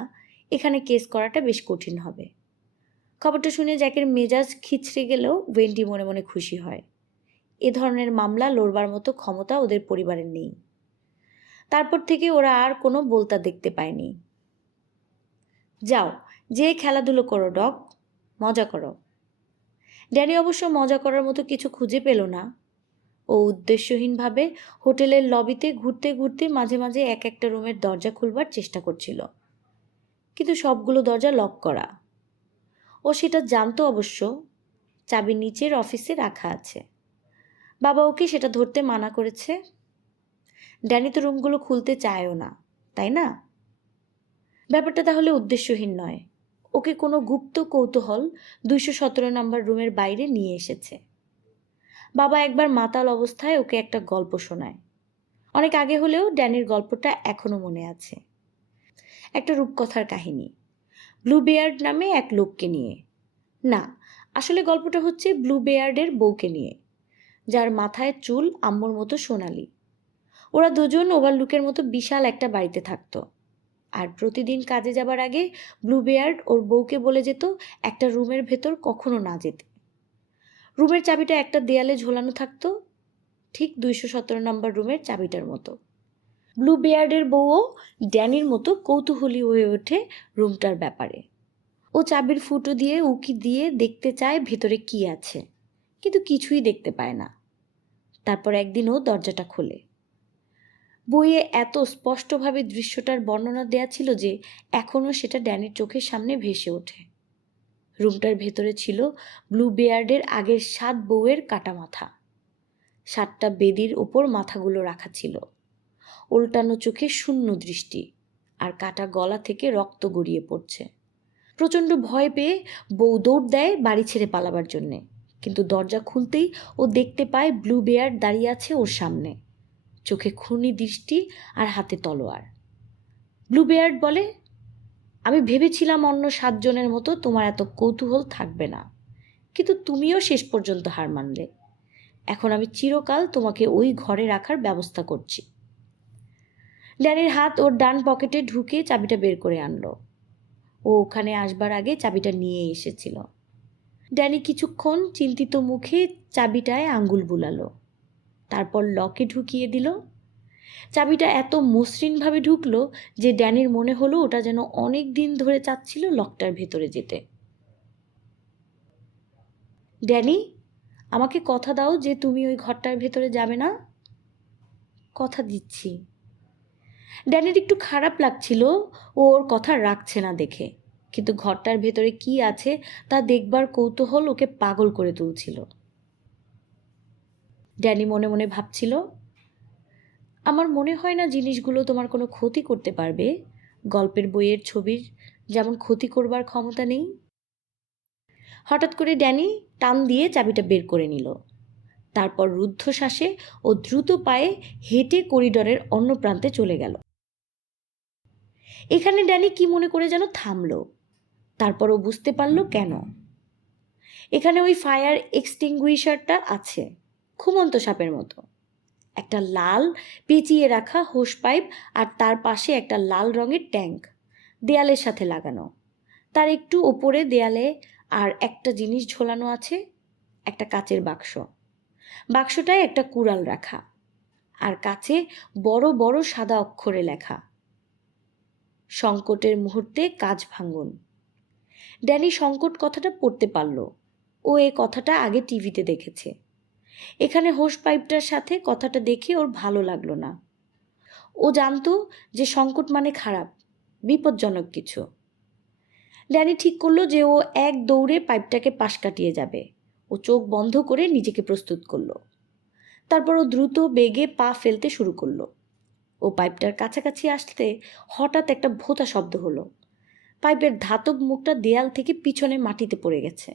এখানে কেস করাটা বেশ কঠিন হবে। খবরটা শুনে জ্যাকের মেজাজ খিচড়ে গেলেও ওয়েন্ডি মনে মনে খুশি হয়। এ ধরনের মামলা লড়বার মতো ক্ষমতা ওদের পরিবারের নেই। তারপর থেকে ওরা আর কোনো বলতা দেখতে পায়নি। যাও, যে খেলাধুলো করো ডগ, মজা করো। ড্যানি অবশ্য মজা করার মতো কিছু খুঁজে পেল না। ও উদ্দেশ্যহীনভাবে হোটেলের লবিতে ঘুরতে ঘুরতে মাঝে মাঝে এক একটা রুমের দরজা খুলবার চেষ্টা করছিল, কিন্তু সবগুলো দরজা লক করা। ও সেটা জানতো অবশ্য, চাবি নিচের অফিসে রাখা আছে। বাবা ওকে সেটা ধরতে মানা করেছে। ড্যানি তো রুমগুলো খুলতে চায়ও না, তাই না? ব্যাপারটা তাহলে উদ্দেশ্যহীন নয়। ওকে কোনো গুপ্ত কৌতূহল 217 নম্বর রুমের বাইরে নিয়ে এসেছে। বাবা একবার মাতাল অবস্থায় ওকে একটা গল্প শোনায়। অনেক আগে হলেও ড্যানির গল্পটা এখনো মনে আছে। একটা রূপকথার কাহিনী, ব্লু বেয়ার্ড নামে এক লোককে নিয়ে। না, আসলে গল্পটা হচ্ছে ব্লু বেয়ার্ডের বউকে নিয়ে, যার মাথায় চুল আম্মুর মতো সোনালি। ওরা দুজন ওভারলুকের মতো বিশাল একটা বাড়িতে থাকতো। আর প্রতিদিন কাজে যাবার আগে ব্লু বেয়ার্ড ওর বউকে বলে যেত একটা রুমের ভেতর কখনো না যেতে। রুমের চাবিটা একটা দেয়ালে ঝোলানো থাকতো, ঠিক 217 নম্বর রুমের চাবিটার মতো। ব্লু বেয়ার্ডের বউও ড্যানির মতো কৌতূহলী হয়ে ওঠে রুমটার ব্যাপারে। ও চাবির ফুটো দিয়ে উকি দিয়ে দেখতে চায় ভেতরে কি আছে, কিন্তু কিছুই দেখতে পায় না। তারপর একদিন ও দরজাটা খোলে। বইয়ে এত স্পষ্টভাবে দৃশ্যটার বর্ণনা দেয়া ছিল যে এখনও সেটা ড্যানির চোখের সামনে ভেসে ওঠে। রুমটার ভেতরে ছিল ব্লু বেয়ার্ডের আগের 7 বউয়ের কাটা মাথা। 7টা বেদির ওপর মাথাগুলো রাখা ছিল। উল্টানো চোখে শূন্য দৃষ্টি, আর কাটা গলা থেকে রক্ত গড়িয়ে পড়ছে। প্রচণ্ড ভয় পেয়ে বউ দৌড় দেয় বাড়ি ছেড়ে পালাবার জন্যে, কিন্তু দরজা খুলতেই ও দেখতে পায় ব্লু বেয়ার্ড দাঁড়িয়ে আছে ওর সামনে, চোখে খুনি দৃষ্টি আর হাতে তলোয়ার। ব্লু বেয়ার্ড বলে, আমি ভেবেছিলাম অন্য 7 জনের মতো তোমার এত কৌতূহল থাকবে না, কিন্তু তুমিও শেষ পর্যন্ত হার মানলে। এখন আমি চিরকাল তোমাকে ওই ঘরে রাখার ব্যবস্থা করছি। ড্যানির হাত ওর ডান পকেটে ঢুকে চাবিটা বের করে আনলো। ও ওখানে আসবার আগে চাবিটা নিয়ে এসেছিল। ড্যানি কিছুক্ষণ চিন্তিত মুখে চাবিটায় আঙ্গুল বুলালো, তারপর লকে ঢুকিয়ে দিল। চাবিটা এত মসৃণভাবে ঢুকলো যে ড্যানির মনে হলো ওটা যেন অনেক দিন ধরে চাচ্ছিল লকটার ভেতরে যেতে। ড্যানি, আমাকে কথা দাও যে তুমি ওই ঘরটার ভেতরে যাবে না। কথা দিচ্ছি। ড্যানির একটু খারাপ লাগছিল ও ওর কথা রাখছে না দেখে, কিন্তু ঘরটার ভেতরে কি আছে তা দেখবার কৌতূহল ওকে পাগল করে তুলছিল। ড্যানি মনে মনে ভাবছিল, আমার মনে হয় না জিনিসগুলো তোমার কোনো ক্ষতি করতে পারবে। গল্পের বইয়ের ছবির যেমন ক্ষতি করবার ক্ষমতা নেই। হঠাৎ করে ড্যানি টান দিয়ে চাবিটা বের করে নিল। তারপর রুদ্ধশ্বাসে ও দ্রুত পায়ে হেঁটে করিডরের অন্য প্রান্তে চলে গেল। এখানে ড্যানি কি মনে করে যেন থামল। তারপর ও বুঝতে পারল কেন। এখানে ওই ফায়ার এক্সটিংগুইশারটা আছে, ঘুমন্ত সাপের মতো। একটা লাল পেঁচিয়ে রাখা হোস পাইপ, আর তার পাশে একটা লাল রঙের ট্যাঙ্ক দেয়ালের সাথে লাগানো। তার একটু ওপরে দেয়ালে আর একটা জিনিস ঝোলানো আছে, একটা কাচের বাক্স। বাক্সটায় একটা কুড়াল রাখা, আর কাছে বড় বড় সাদা অক্ষরে লেখা, সংকটের মুহূর্তে কাজ ভাঙুন। ড্যানি সংকট কথাটা পড়তে পারল। ও এই কথাটা আগে টিভিতে দেখেছে। এখানে হোস পাইপটার সাথে কথাটা দেখে ওর ভালো লাগলো না। ও জানতো যে সংকট মানে খারাপ, বিপজ্জনক কিছু। ড্যানি ঠিক করলো যে ও এক দৌড়ে পাইপটাকে পাশ কাটিয়ে যাবে। ও চোখ বন্ধ করে নিজেকে প্রস্তুত করলো। তারপর ও দ্রুত বেগে পা ফেলতে শুরু করলো। ও পাইপটার কাছাকাছি আসতে হঠাৎ একটা ভোঁতা শব্দ হলো। পাইপের ধাতব মুখটা দেয়াল থেকে পিছনে মাটিতে পড়ে গেছে।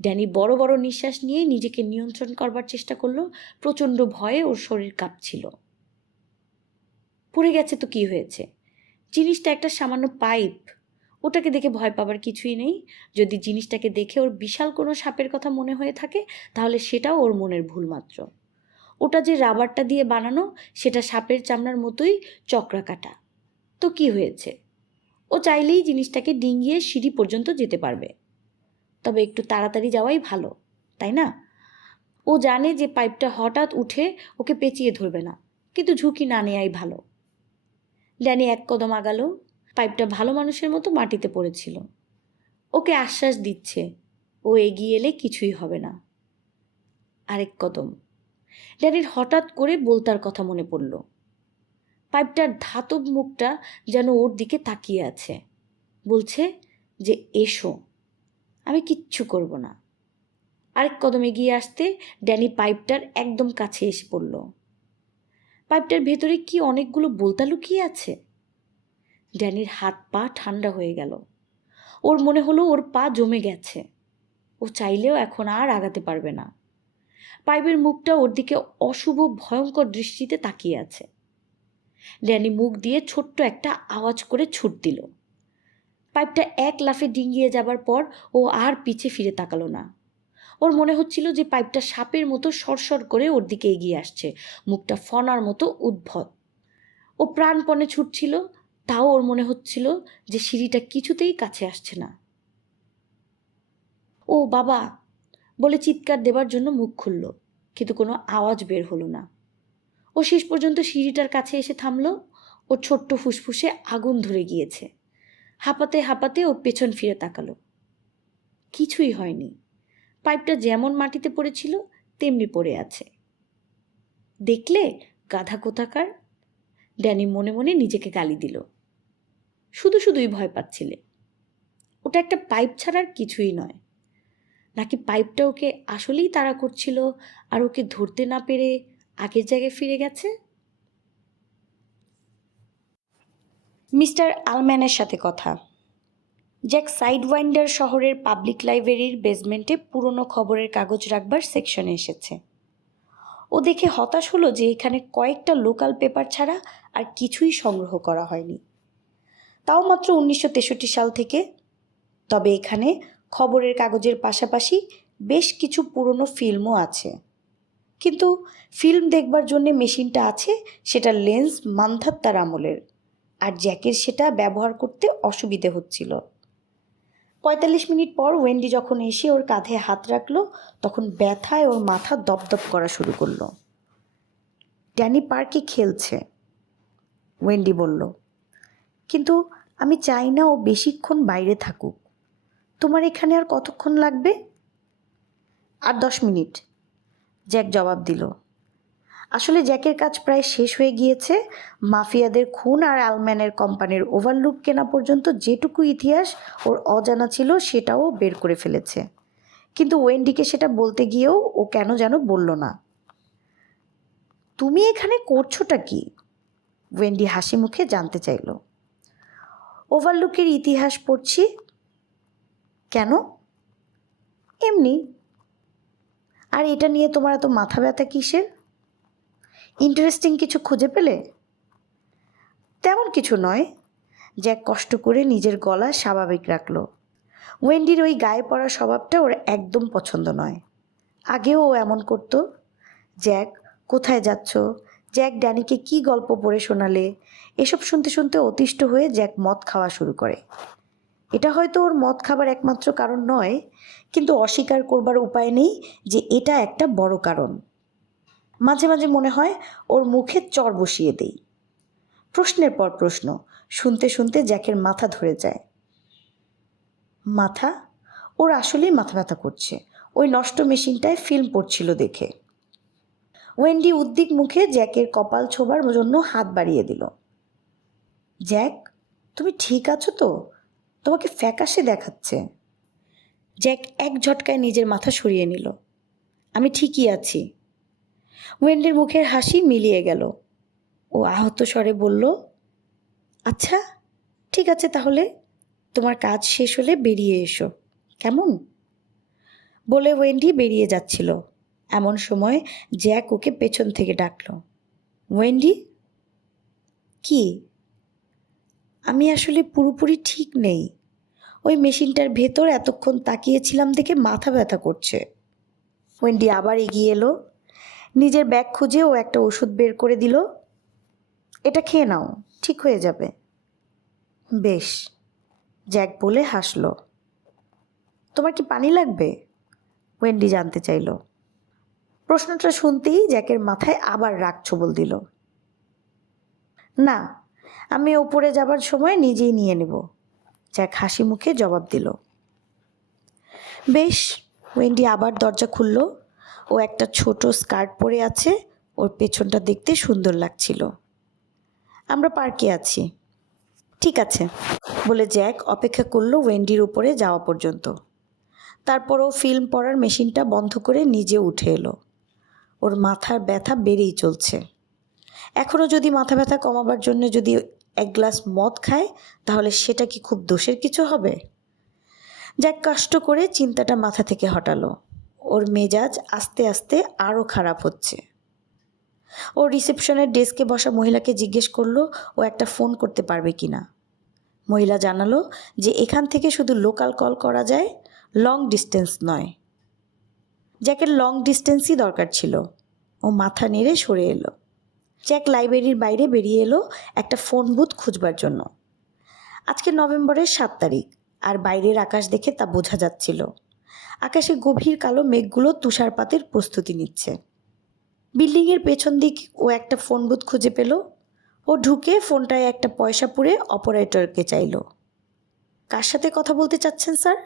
ড্যানি বড় বড় নিঃশ্বাস নিয়ে নিজেকে নিয়ন্ত্রণ করবার চেষ্টা করলো। প্রচণ্ড ভয়ে ওর শরীর কাঁপছিল। পড়ে গেছে তো কি হয়েছে, জিনিসটা একটা সামান্য পাইপ, ওটাকে দেখে ভয় পাবার কিছুই নেই। যদি জিনিসটাকে দেখে ওর বিশাল কোনো সাপের কথা মনে হয়ে থাকে তাহলে সেটাও ওর মনের ভুল মাত্র। ওটা যে রাবারটা দিয়ে বানানো, সেটা সাপের চামড়ার মতোই চক্রাকাটা। তো কি হয়েছে, ও চাইলেই জিনিসটাকে ডিঙিয়ে সিঁড়ি পর্যন্ত যেতে পারবে। তবে একটু তাড়াতাড়ি যাওয়াই ভালো, তাই না? ও জানে যে পাইপটা হঠাৎ উঠে ওকে পেঁচিয়ে ধরবে না, কিন্তু ঝুঁকি না নেওয়াই ভালো। ড্যানি এক কদম আগালো। পাইপটা ভালো মানুষের মতো মাটিতে পড়েছিল। ওকে আশ্বাস দিচ্ছে ও এগিয়ে এলে কিছুই হবে না। আরেক কদম। ড্যানির হঠাৎ করে বলতার কথা মনে পড়ল। পাইপটার ধাতব মুখটা যেন ওর দিকে তাকিয়ে আছে, বলছে যে এসো, আমি কিচ্ছু করব না। আরেক কদম এগিয়ে আসতে ড্যানি পাইপটার একদম কাছে এসে পড়ল। পাইপটার ভেতরে কি অনেকগুলো বোলতা লুকিয়ে আছে। ড্যানির হাত পা ঠান্ডা হয়ে গেল। ওর মনে হলো ওর পা জমে গেছে। ও চাইলেও এখন আর আগাতে পারবে না। পাইপের মুখটা ওর দিকে অশুভ ভয়ঙ্কর দৃষ্টিতে তাকিয়ে আছে। ড্যানি মুখ দিয়ে ছোট্ট একটা আওয়াজ করে ছুট দিল। পাইপটা এক লাফে ডিঙ্গিয়ে যাবার পর ও আর পিছে ফিরে তাকালো না। ওর মনে হচ্ছিল যে পাইপটা সাপের মতো সরসর করে ওর দিকে এগিয়ে আসছে, মুখটা ফনার মতো উদ্ভট। ও প্রাণপণে ছুটছিল, তাও ওর মনে হচ্ছিল যে সিঁড়িটা কিছুতেই কাছে আসছে না। ও বাবা বলে চিৎকার দেবার জন্য মুখ খুলল, কিন্তু কোনো আওয়াজ বের হলো না। ও শেষ পর্যন্ত সিঁড়িটার কাছে এসে থামল। ওর ছোট্ট ফুসফুসে আগুন ধরে গিয়েছে। হাঁপাতে হাঁপাতে ও পেছন ফিরে তাকালো। কিছুই হয়নি। পাইপটা যেমন মাটিতে পড়েছিল তেমনি পড়ে আছে। দেখলে গাধা কোথাকার, ড্যানি মনে মনে নিজেকে গালি দিল। শুধু শুধুই ভয় পাচ্ছিলে। ওটা একটা পাইপ ছাড়ার কিছুই নয়। নাকি পাইপটা ওকে আসলেই তাড়া করছিল আর ওকে ধরতে না পেরে আগের জায়গায় ফিরে গেছে? মিস্টার আলম্যানের সাথে কথা। জ্যাক সাইডওয়াইন্ডার শহরের পাবলিক লাইব্রেরির বেসমেন্টে পুরনো খবরের কাগজ রাখবার সেকশনে এসেছে। ও দেখে হতাশ হলো যে এখানে কয়েকটা লোকাল পেপার ছাড়া আর কিছুই সংগ্রহ করা হয়নি, তাও মাত্র 1963 সাল থেকে। তবে এখানে খবরের কাগজের পাশাপাশি বেশ কিছু পুরনো ফিল্মও আছে। কিন্তু ফিল্ম দেখবার জন্য মেশিনটা আছে, সেটা লেন্স মান্ধাত্তার আমলের, আর জ্যাকের সেটা ব্যবহার করতে অসুবিধে হচ্ছিল। 45 মিনিট পর ওয়েন্ডি যখন এসে ওর কাঁধে হাত রাখলো, তখন ব্যথায় ওর মাথা দপদপ করা শুরু করলো। ড্যানি পার্কে খেলছে, ওয়েন্ডি বলল, কিন্তু আমি চাই না ও বেশিক্ষণ বাইরে থাকুক। তোমার এখানে আর কতক্ষণ লাগবে? আর 10 মিনিট, জ্যাক জবাব দিল। আসলে জ্যাকের কাজ প্রায় শেষ হয়ে গিয়েছে। মাফিয়াদের খুন আর আলম্যানের কোম্পানির ওভারলুক কেনা পর্যন্ত যেটুকু ইতিহাস ওর অজানা ছিল সেটাও বের করে ফেলেছে। কিন্তু ওয়েন্ডিকে সেটা বলতে গিয়েও ও কেন যেন বলল না। তুমি এখানে করছোটা কি? ওয়েন্ডি হাসি মুখে জানতে চাইল। ওভারলুকের ইতিহাস পড়ছি। কেন? এমনি। আর এটা নিয়ে তোমার এত মাথা ব্যথা কিসের? ইন্টারেস্টিং কিছু খুঁজে পেলে? তেমন কিছু নয়। জ্যাক কষ্ট করে নিজের গলা স্বাভাবিক রাখল। ওয়েন্ডির ওই গায়ে পড়া স্বভাবটা ওর একদম পছন্দ নয়। আগেও ও এমন করতো। জ্যাক, কোথায় যাচ্ছ? জ্যাক ড্যানিকে কি গল্প পড়ে শোনালে? এসব শুনতে শুনতে অতিষ্ঠ হয়ে জ্যাক মদ খাওয়া শুরু করে। এটা হয়তো ওর মদ খাবার একমাত্র কারণ নয়, কিন্তু অস্বীকার করবার উপায় নেই যে এটা একটা বড় কারণ। মাঝে মাঝে মনে হয় ওর মুখে চর বসিয়ে দেই। প্রশ্নের পর প্রশ্ন শুনতে শুনতে জ্যাকের মাথা ধরে যায়। মাথা? ওর আসলেই মাথা ব্যথা করছে ওই নষ্ট মেশিনটায় ফিল্ম পড়ছিল দেখে। ওয়েন্ডি উদ্বিগ মুখে জ্যাকের কপাল ছোবার জন্য হাত বাড়িয়ে দিল। জ্যাক, তুমি ঠিক আছো তো? তোমাকে ফ্যাকাশে দেখাচ্ছে। জ্যাক এক ঝটকায় নিজের মাথা সরিয়ে নিল। আমি ঠিকই আছি। ওয়েন্ডির মুখের হাসি মিলিয়ে গেল। ও আহত স্বরে বলল, আচ্ছা ঠিক আছে, তাহলে তোমার কাজ শেষ হলে বেরিয়ে এসো, কেমন? বলে ওয়েন্ডি বেরিয়ে যাচ্ছিল। এমন সময় জ্যাক ওকে পেছন থেকে ডাকল। ওয়েন্ডি? কি? আমি আসলে পুরোপুরি ঠিক নেই। ওই মেশিনটার ভেতর এতক্ষণ তাকিয়েছিলাম দেখে মাথা ব্যথা করছে। ওয়েন্ডি আবার এগিয়ে এলো। নিজের ব্যাগ খুঁজে ও একটা ওষুধ বের করে দিল। এটা খেয়ে নাও, ঠিক হয়ে যাবে। বেশ, জ্যাক বলে হাসল। তোমার কি পানি লাগবে? ওয়েন্ডি জানতে চাইল। প্রশ্নটা শুনতেই জ্যাকের মাথায় আবার রাগ ছবল দিল। না, আমি ওপরে যাবার সময় নিজেই নিয়ে নেব, জ্যাক হাসি মুখে জবাব দিল। বেশ। ওয়েন্ডি আবার দরজা খুলল। ও একটা ছোট স্কার্ট পরে আছে, ওর পেছনটা দেখতে সুন্দর লাগছিল। আমরা পার্কে আছি। ঠিক আছে বলে জ্যাক অপেক্ষা করলো ওয়েন্ডির উপরে যাওয়া পর্যন্ত। তারপর ও ফিল্ম পড়ার মেশিনটা বন্ধ করে নিজে উঠে এলো। ওর মাথার ব্যথা বেড়েই চলছে। এখনও যদি মাথা ব্যথা কমাবার জন্য যদি এক গ্লাস মদ খায় তাহলে সেটা কি খুব দোষের কিছু হবে? জ্যাক কষ্ট করে চিন্তাটা মাথা থেকে হটালো। ওর মেজাজ আস্তে আস্তে আরও খারাপ হচ্ছে। ও রিসেপশনের ডেস্কে বসা মহিলাকে জিজ্ঞেস করলো ও একটা ফোন করতে পারবে কি না। মহিলা জানালো যে এখান থেকে শুধু লোকাল কল করা যায়, লং ডিস্টেন্স নয়। জ্যাকের লং ডিস্টেন্সই দরকার ছিল। ও মাথা নেড়ে সরে এলো। জ্যাক লাইব্রেরির বাইরে বেরিয়ে এলো একটা ফোন বুথ খুঁজবার জন্য। আজকে নভেম্বরের 7 তারিখ, আর বাইরের আকাশ দেখে তা বোঝা যাচ্ছিল। আকাশে গভীর কালো মেঘগুলো তুষারপাতের প্রস্তুতি নিচ্ছে। বিল্ডিংয়ের পেছন দিক ও একটা ফোন বুথ খুঁজে পেল। ও ঢুকে ফোনটায় একটা পয়সা পুরে অপারেটরকে চাইল। কার সাথে কথা বলতে চাচ্ছেন স্যার?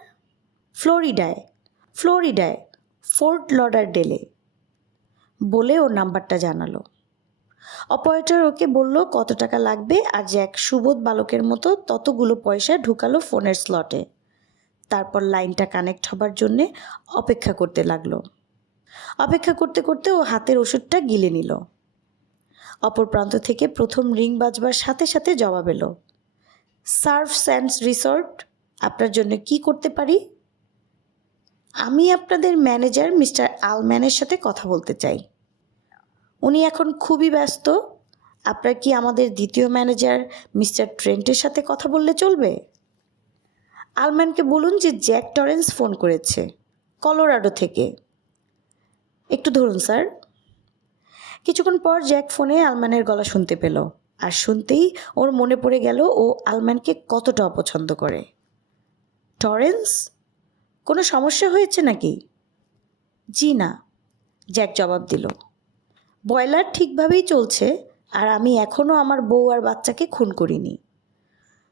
ফ্লোরিডায় ফোর্ট লডারডেলে বলে ও নাম্বারটা জানালো। অপারেটর ওকে বলল কত টাকা লাগবে, আর জ্যাক সুবোধ বালকের মতো ততগুলো পয়সা ঢুকালো ফোনের স্লটে। তারপর লাইনটা কানেক্ট হবার জন্যে অপেক্ষা করতে লাগলো। অপেক্ষা করতে করতে ও হাতের ওষুধটা গিলে নিল। অপর প্রান্ত থেকে প্রথম রিং বাজবার সাথে সাথে জবাব এলো। সার্ফ স্যান্ডস রিসর্ট, আপনার জন্য কি করতে পারি? আমি আপনাদের ম্যানেজার মিস্টার আলম্যানের সাথে কথা বলতে চাই। উনি এখন খুবই ব্যস্ত। আপনার কি আমাদের দ্বিতীয় ম্যানেজার মিস্টার ট্রেন্টের সাথে কথা বললে চলবে? আলম্যানকে বলুন যে জ্যাক টরেন্স ফোন করেছে, কলোরাডো থেকে। একটু ধরুন স্যার। কিছুক্ষণ পর জ্যাক ফোনে আলম্যানের গলা শুনতে পেল, আর শুনতেই ওর মনে পড়ে গেল ও আলম্যানকে কতটা অপছন্দ করে। টরেন্স, কোনো সমস্যা হয়েছে নাকি? জি না, জ্যাক জবাব দিল। বয়লার ঠিকভাবেই চলছে, আর আমি এখনও আমার বউ আর বাচ্চাকে খুন করিনি।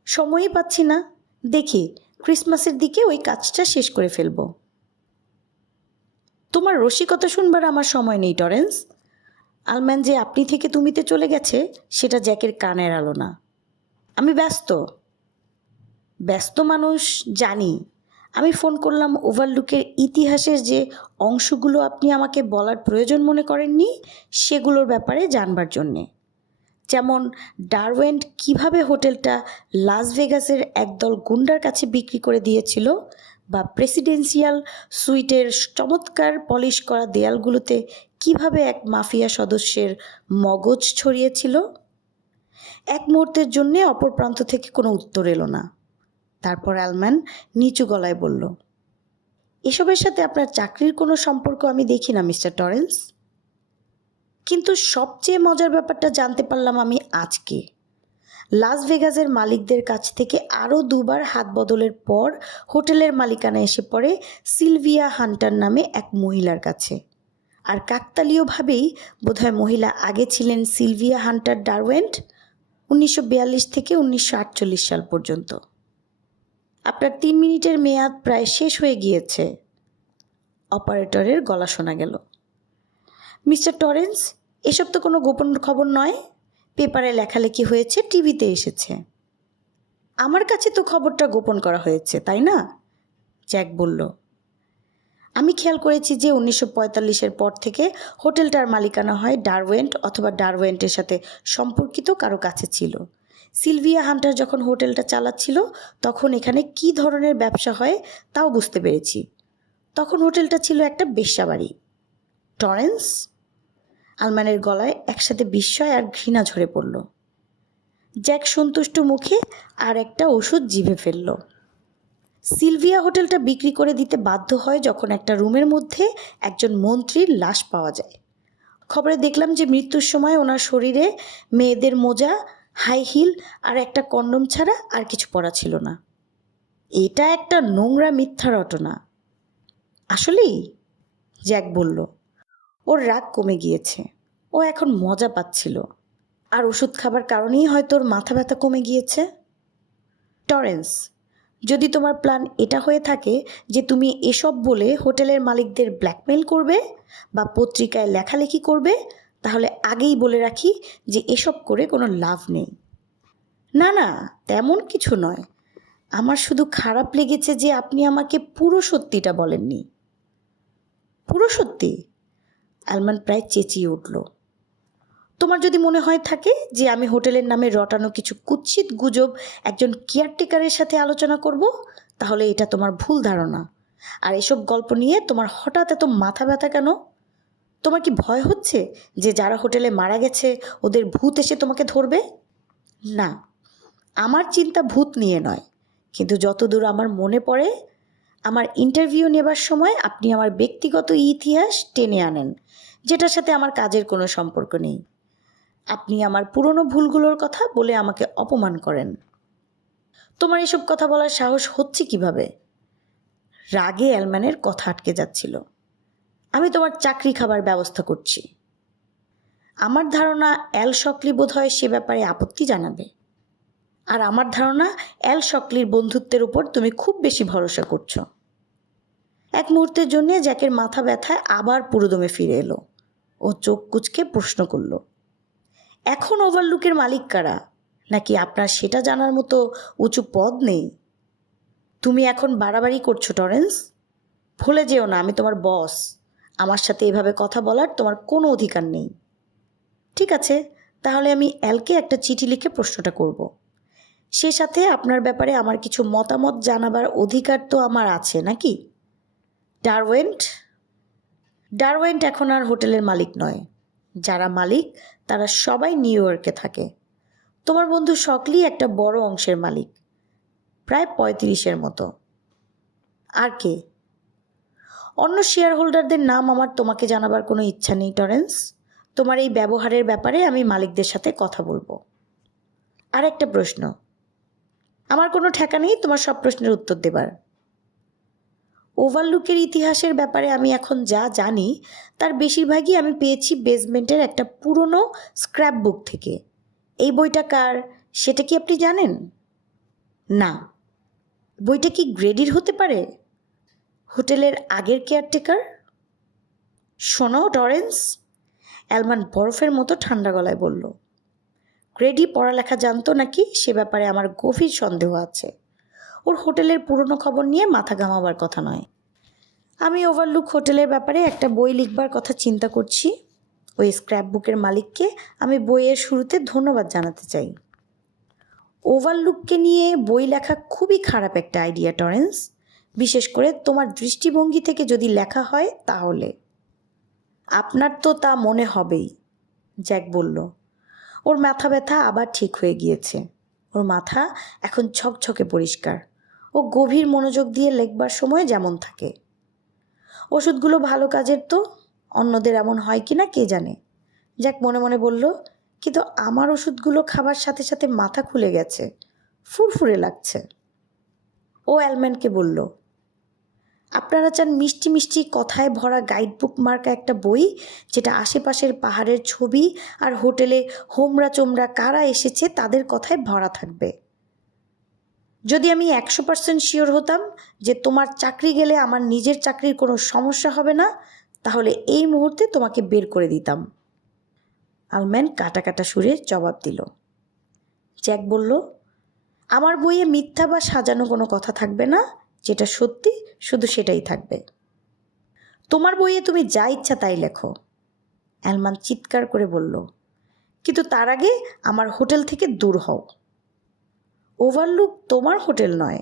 সময়ই পাচ্ছি না। দেখি ক্রিসমাসের দিকে ওই কাজটা শেষ করে ফেলব। তোমার রসিকতা শুনবার আমার সময় নেই টরেন্স। আলম্যান যে আপনি থেকে তুমিতে চলে গেছে সেটা জ্যাকের কান এড়ালো না। আমি ব্যস্ত মানুষ জানি। আমি ফোন করলাম ওভারলুকের ইতিহাসের যে অংশগুলো আপনি আমাকে বলার প্রয়োজন মনে করেননি সেগুলোর ব্যাপারে জানবার জন্যে। যেমন ডারওয়েন্ট কিভাবে হোটেলটা লাস ভেগাসের একদল গুন্ডার কাছে বিক্রি করে দিয়েছিল, বা প্রেসিডেন্সিয়াল সুইটের চমৎকার পলিশ করা দেয়ালগুলোতে কিভাবে এক মাফিয়া সদস্যের মগজ ছড়িয়েছিল। এক মুহূর্তের জন্যে অপর প্রান্ত থেকে কোনো উত্তর এলো না। তারপর আলম্যান নিচু গলায় বলল, এসবের সাথে আপনার চাকরির কোনো সম্পর্ক আমি দেখি না মিস্টার টরেন্স। কিন্তু সবচেয়ে মজার ব্যাপারটা জানতে পারলাম আমি আজকে। লাস ভেগাসের মালিকদের কাছ থেকে আরও 2 বার হাত বদলের পর হোটেলের মালিকানা এসে পড়ে সিলভিয়া হান্টার নামে এক মহিলার কাছে। আর কাকতালীয়ভাবেই বোধহয় মহিলা আগে ছিলেন সিলভিয়া হান্টার ডারওয়েন্ট, 1942 থেকে 1948 সাল পর্যন্ত। আপনার 3 মিনিটের মেয়াদ প্রায় শেষ হয়ে গিয়েছে, অপারেটরের গলা শোনা গেল। মিস্টার টরেন্স, এসব তো কোনো গোপন খবর নয়। পেপারে লেখালেখি হয়েছে, টিভিতে এসেছে। আমার কাছে তো খবরটা গোপন করা হয়েছে, তাই না? জ্যাক বলল। আমি খেয়াল করেছি যে 1945-এর পর থেকে হোটেলটার মালিকানা হয় ডারওয়েন্ট অথবা ডারওয়েন্টের সাথে সম্পর্কিত কারো কাছে ছিল। সিলভিয়া হান্টার যখন হোটেলটা চালাচ্ছিল তখন এখানে কী ধরনের ব্যবসা হয় তাও বুঝতে পেরেছি। তখন হোটেলটা ছিল একটা বেশ্যাবাড়ি। টরেন্স, আলম্যানের গলায় একসাথে বিস্ময় আর ঘৃণা ঝরে পড়ল। জ্যাক সন্তুষ্ট মুখে আর একটা ওষুধ জিভে ফেলল। সিলভিয়া হোটেলটা বিক্রি করে দিতে বাধ্য হয় যখন একটা রুমের মধ্যে একজন মন্ত্রীর লাশ পাওয়া যায়। খবরে দেখলাম যে মৃত্যুর সময় ওনার শরীরে মেয়েদের মোজা, হাই হিল আর একটা কন্ডম ছাড়া আর কিছু পরা ছিল না। এটা একটা নোংরা মিথ্যা রটনা। আসলেই? জ্যাক বলল। ওর রাগ কমে গিয়েছে, ও এখন মজা পাচ্ছিল। আর ওষুধ খাবার কারণেই হয়তো ওর মাথা ব্যথা কমে গিয়েছে। টরেন্স, যদি তোমার প্ল্যান এটা হয়ে থাকে যে তুমি এসব বলে হোটেলের মালিকদের ব্ল্যাকমেল করবে বা পত্রিকায় লেখালেখি করবে, তাহলে আগেই বলে রাখি যে এসব করে কোনো লাভ নেই। না না, তেমন কিছু নয়। আমার শুধু খারাপ লেগেছে যে আপনি আমাকে পুরো সত্যিটা বলেননি। পুরো সত্যি? আলমান প্রায় চেঁচিয়ে উঠল। তোমার যদি মনে হয় থাকে যে আমি হোটেলের নামে রটানো কিছু কুৎসিত গুজব একজন কেয়ারটেকারের সাথে আলোচনা করব, তাহলে এটা তোমার ভুল ধারণা। আর এসব গল্প নিয়ে তোমার হঠাৎ এত মাথা ব্যথা কেন? তোমার কি ভয় হচ্ছে যে যারা হোটেলে মারা গেছে ওদের ভূত এসে তোমাকে ধরবে? না, আমার চিন্তা ভূত নিয়ে নয়, কিন্তু যতদূর আমার মনে পড়ে, আমার ইন্টারভিউ নেবার সময় আপনি আমার ব্যক্তিগত ইতিহাস টেনে আনেন, যেটার সাথে আমার কাজের কোনো সম্পর্ক নেই। আপনি আমার পুরনো ভুলগুলোর কথা বলে আমাকে অপমান করেন। তোমার এসব কথা বলার সাহস হচ্ছে কিভাবে? রাগে অ্যালম্যানের কথা আটকে যাচ্ছিল। আমি তোমার চাকরি খাবার ব্যবস্থা করছি। আমার ধারণা অ্যাল শকলি বোধহয় সে ব্যাপারে আপত্তি জানাবে। আর আমার ধারণা অ্যাল শকলির বন্ধুত্বের উপর তুমি খুব বেশি ভরসা করছো। এক মুহূর্তের জন্য জ্যাকের মাথা ব্যথায় আবার পুরোদমে ফিরে এলো। ও চোখ কুঁচকে প্রশ্ন করল, এখন ওভারলুকের মালিক কারা? নাকি আপনার সেটা জানার মতো উঁচু পদ নেই? তুমি এখন বাড়াবাড়ি করছো টরেন্স। ভুলে যেও না আমি তোমার বস। আমার সাথে এভাবে কথা বলার তোমার কোনো অধিকার নেই। ঠিক আছে, তাহলে আমি অ্যালকে একটা চিঠি লিখে প্রশ্নটা করব। সে সাথে আপনার ব্যাপারে আমার কিছু মতামত জানাবার অধিকার তো আমার আছে নাকি? ডারওয়েন্ট এখন আর হোটেলের মালিক নয়। যারা মালিক তারা সবাই নিউ ইয়র্কে থাকে। তোমার বন্ধু শকলি একটা বড় অংশের মালিক, প্রায় 35-এর মতো। আর কে? অন্য শেয়ার হোল্ডারদের নাম আমার তোমাকে জানাবার কোনো ইচ্ছা নেই টরেন্স। তোমার এই ব্যবহারের ব্যাপারে আমি মালিকদের সাথে কথা বলবো। আর একটা প্রশ্ন, আমার কোনো ঠেকা নেই তোমার সব প্রশ্নের উত্তর দেবার। ওভারলুকের ইতিহাসের ব্যাপারে আমি এখন যা জানি তার বেশিরভাগই আমি পেয়েছি বেসমেন্টের একটা পুরনো স্ক্র্যাপ বুক থেকে। এই বইটা কার সেটা কি আপনি জানেন? না। বইটা কি গ্রেডির হতে পারে? হোটেলের আগের কেয়ারটেকার? শোনো টরেন্স, অ্যালমান বরফের মতো ঠান্ডা গলায় বলল, গ্রেডি পড়ালেখা জানতো নাকি সে ব্যাপারে আমার গভীর সন্দেহ আছে। ওর হোটেলের পুরনো খবর নিয়ে মাথা ঘামাবার কথা নয়। আমি ওভারলুক হোটেলের ব্যাপারে একটা বই লিখবার কথা চিন্তা করছি। ওই স্ক্র্যাপ বুকের মালিককে আমি বইয়ের শুরুতে ধন্যবাদ জানাতে চাই। ওভারলুককে নিয়ে বই লেখা খুবই খারাপ একটা আইডিয়া টরেন্স, বিশেষ করে তোমার দৃষ্টিভঙ্গি থেকে যদি লেখা হয় তাহলে। আপনার তো তা মনে হবেই, জ্যাক বলল। ওর মাথা ব্যথা আবার ঠিক হয়ে গিয়েছে। ওর মাথা এখন ছকছকে পরিষ্কার। ও গভীর মনোযোগ দিয়ে লেখবার সময় যেমন থাকে। ওষুধগুলো ভালো কাজের তো, অন্যদের এমন হয় কি না কে জানে। জ্যাক মনে মনে বলল, কিন্তু আমার ওষুধগুলো খাবার সাথে সাথে মাথা খুলে গেছে, ফুরফুরে লাগছে। ও অ্যালম্যানকে বলল, আপনারা চান মিষ্টি মিষ্টি কথায় ভরা গাইডবুক মার্কা একটা বই, যেটা আশেপাশের পাহাড়ের ছবি আর হোটেলে হোমরা চোমরা কারা এসেছে তাদের কথায় ভরা থাকবে। যদি আমি 100% শিওর হতাম যে তোমার চাকরি গেলে আমার নিজের চাকরির কোনো সমস্যা হবে না, তাহলে এই মুহূর্তে তোমাকে বের করে দিতাম। আলম্যান কাটা কাটা সুরে জবাব দিল। জ্যাক বলল, আমার বইয়ে মিথ্যা বা সাজানো কোনো কথা থাকবে না, যেটা সত্যি শুধু সেটাই থাকবে। তোমার বইয়ে তুমি যা ইচ্ছা তাই লেখো, অ্যালমান চিৎকার করে বলল, কিন্তু তার আগে আমার হোটেল থেকে দূর হও। ওভারলুক তোমার হোটেল নয়।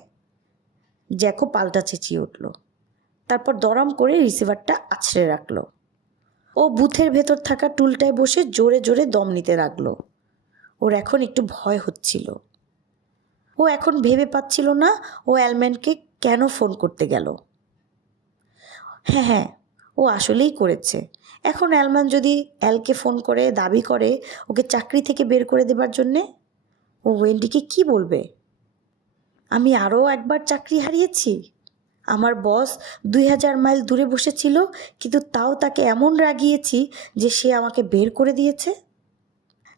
জ্যাকও পাল্টা চেঁচিয়ে উঠল। তারপর দরম করে রিসিভারটা আছড়ে রাখল। ও বুথের ভেতর থাকা টুলটায় বসে জোরে জোরে দম নিতে লাগল। ওর এখন একটু ভয় হচ্ছিল। ও এখন ভেবে পাচ্ছিল না ও অ্যালম্যানকে কেন ফোন করতে গেল। হ্যাঁ, ও আসলেই করেছে। এখন অ্যালম্যান যদি অ্যালকে ফোন করে দাবি করে ওকে চাকরি থেকে বের করে দেবার জন্যে, ও ওয়েন্ডিকে কি বলবে? আমি আরও একবার চাকরি হারিয়েছি। আমার বস 2000 মাইল দূরে বসেছিল, কিন্তু তাও তাকে এমন রাগিয়েছি যে সে আমাকে বের করে দিয়েছে।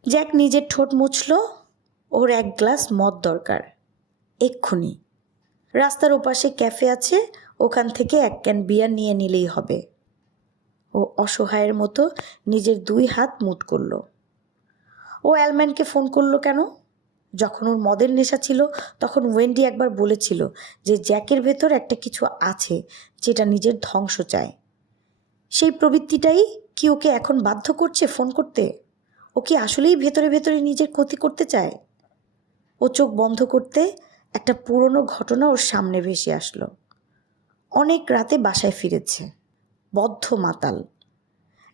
জ্যাক নিজের ঠোঁট মুছল। ওর এক গ্লাস মদ দরকার, এক্ষুনি। রাস্তার ওপাশে ক্যাফে আছে, ওখান থেকে 1 ক্যান বিয়ার নিয়ে নিলেই হবে। ও অসহায়ের মতো নিজের 2 হাত মুঠ করল। ও অ্যালম্যানকে ফোন করলো কেন? যখন ওর মদের নেশা ছিল তখন ওয়েন্ডি একবার বলেছিল যে জ্যাকের ভেতর একটা কিছু আছে যেটা নিজের ধ্বংস চায়। সেই প্রবৃত্তিটাই কি ওকে এখন বাধ্য করছে ফোন করতে? ও কি আসলেই ভেতরে ভেতরে নিজের ক্ষতি করতে চায়? ও চোখ বন্ধ করতে একটা পুরনো ঘটনা ওর সামনে ভেসে আসলো। অনেক রাতে বাসায় ফিরেছে, বদ্ধ মাতাল,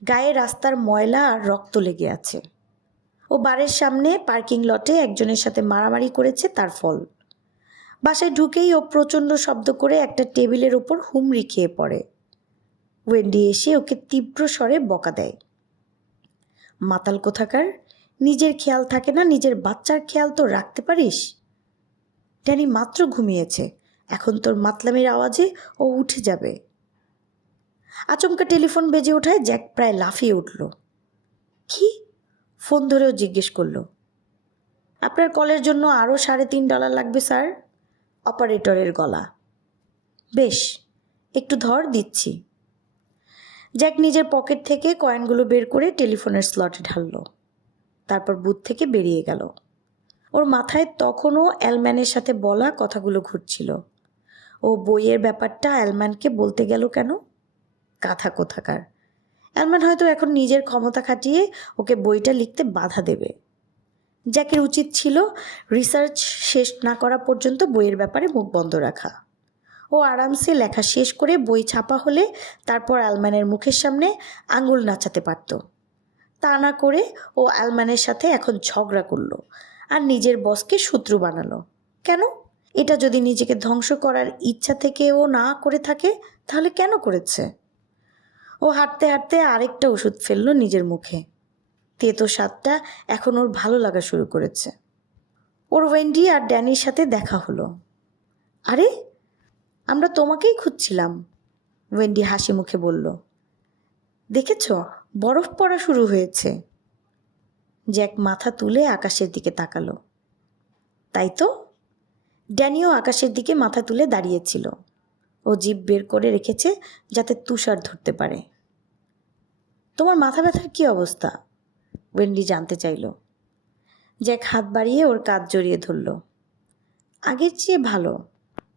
গায়ে রাস্তার ময়লা আর রক্ত লেগে আছে। ও বারের সামনে পার্কিং লটে একজনের সাথে মারামারি করেছে, তার ফল। বাসায় ঢুকেই ও প্রচণ্ড শব্দ করে একটা টেবিলের ওপর হুমড়ি খেয়ে পড়ে। ওয়েন্ডি এসে ওকে তীব্র স্বরে বকা দেয়। মাতাল কোথাকার, নিজের খেয়াল থাকে না, নিজের বাচ্চার খেয়াল তো রাখতে পারিস? ড্যানি মাত্র ঘুমিয়েছে, এখন তোর মাতলামির আওয়াজে ও উঠে যাবে। আচমকা টেলিফোন বেজে ওঠায় জ্যাক প্রায় লাফিয়ে উঠল। কি? ফোন ধরেও জিজ্ঞেস করলো। আপনার কলের জন্য আরও $3.5 লাগবে স্যার, অপারেটরের গলা। বেশ, একটু ধর, দিচ্ছি। জ্যাক নিজের পকেট থেকে কয়েনগুলো বের করে টেলিফোনের স্লটে ঢালল, তারপর বুথ থেকে বেরিয়ে গেল। ওর মাথায় তখনও অ্যালম্যানের সাথে বলা কথাগুলো ঘুরছিল। ও বইয়ের ব্যাপারটা অ্যালম্যানকে বলতে গেল কেন? কাঁথা কোথাকার। অ্যালম্যান হয়তো এখন নিজের ক্ষমতা খাটিয়ে ওকে বইটা লিখতে বাধা দেবে। জ্যাকের উচিত ছিল রিসার্চ শেষ না করা পর্যন্ত বইয়ের ব্যাপারে মুখ বন্ধ রাখা। ও আরামসে লেখা শেষ করে বই ছাপা হলে তারপর অ্যালম্যানের মুখের সামনে আঙুল নাচাতে পারত। তা না করে ও অ্যালম্যানের সাথে এখন ঝগড়া করলো আর নিজের বসকে শত্রু বানালো। কেন? এটা যদি নিজেকে ধ্বংস করার ইচ্ছা থেকে ও না করে থাকে, তাহলে কেন করেছে? ও হাঁটতে হাঁটতে আরেকটা ওষুধ ফেললো নিজের মুখে। তেতো স্বাদটা এখন ওর ভালো লাগা শুরু করেছে। ওর ওয়েন্ডি আর ড্যানির সাথে দেখা হলো। আরে, আমরা তোমাকেই খুঁজছিলাম, ওয়েন্ডি হাসি মুখে বলল। দেখেছ, বরফ পড়া শুরু হয়েছে। জ্যাক মাথা তুলে আকাশের দিকে তাকালো। তাই তো। ড্যানিও আকাশের দিকে মাথা তুলে দাঁড়িয়েছিল। ও জিভ বের করে রেখেছে যাতে তুষার ধরতে পারে। তোমার মাথা ব্যথার কী অবস্থা? ওয়েন্ডি জানতে চাইল। জ্যাক হাত বাড়িয়ে ওর কাঁধ জড়িয়ে ধরল। আগের চেয়ে ভালো,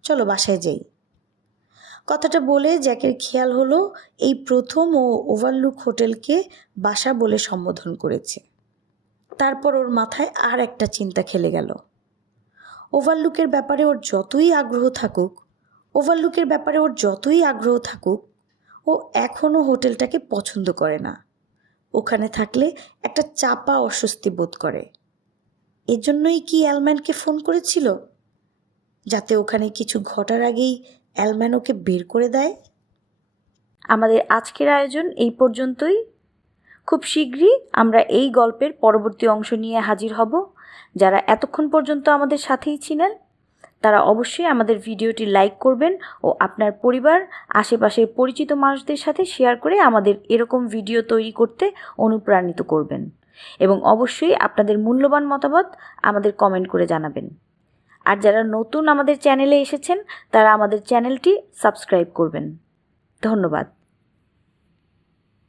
চলো বাসায় যাই। কথাটা বলে জ্যাকের খেয়াল হলো এই প্রথম ও ওভারলুক হোটেলকে বাসা বলে সম্বোধন করেছে। তারপর ওর মাথায় আর একটা চিন্তা খেলে গেল। ওভারলুকের ব্যাপারে ওর যতই আগ্রহ থাকুক, ও এখনও হোটেলটাকে পছন্দ করে না। ওখানে থাকলে একটা চাপা অস্বস্তি বোধ করে। এজন্যই কি অ্যালম্যানকে ফোন করেছিল, যাতে ওখানে কিছু ঘটার আগেই অ্যালম্যান ওকে বের করে দেয়? আমাদের আজকের আয়োজন এই পর্যন্তই। খুব শীঘ্রই আমরা এই গল্পের পরবর্তী অংশ নিয়ে হাজির হব। যারা এতক্ষণ পর্যন্ত আমাদের সাথেই ছিলেন তারা অবশ্যই আমাদের ভিডিওটি লাইক করবেন ও আপনার পরিবার, আশেপাশের পরিচিত মানুষদের সাথে শেয়ার করে আমাদের এরকম ভিডিও তৈরি করতে অনুপ্রাণিত করবেন এবং অবশ্যই আপনাদের মূল্যবান মতামত আমাদের কমেন্ট করে জানাবেন। আর যারা নতুন আমাদের চ্যানেলে এসেছেন তারা আমাদের চ্যানেলটি সাবস্ক্রাইব করবেন। ধন্যবাদ।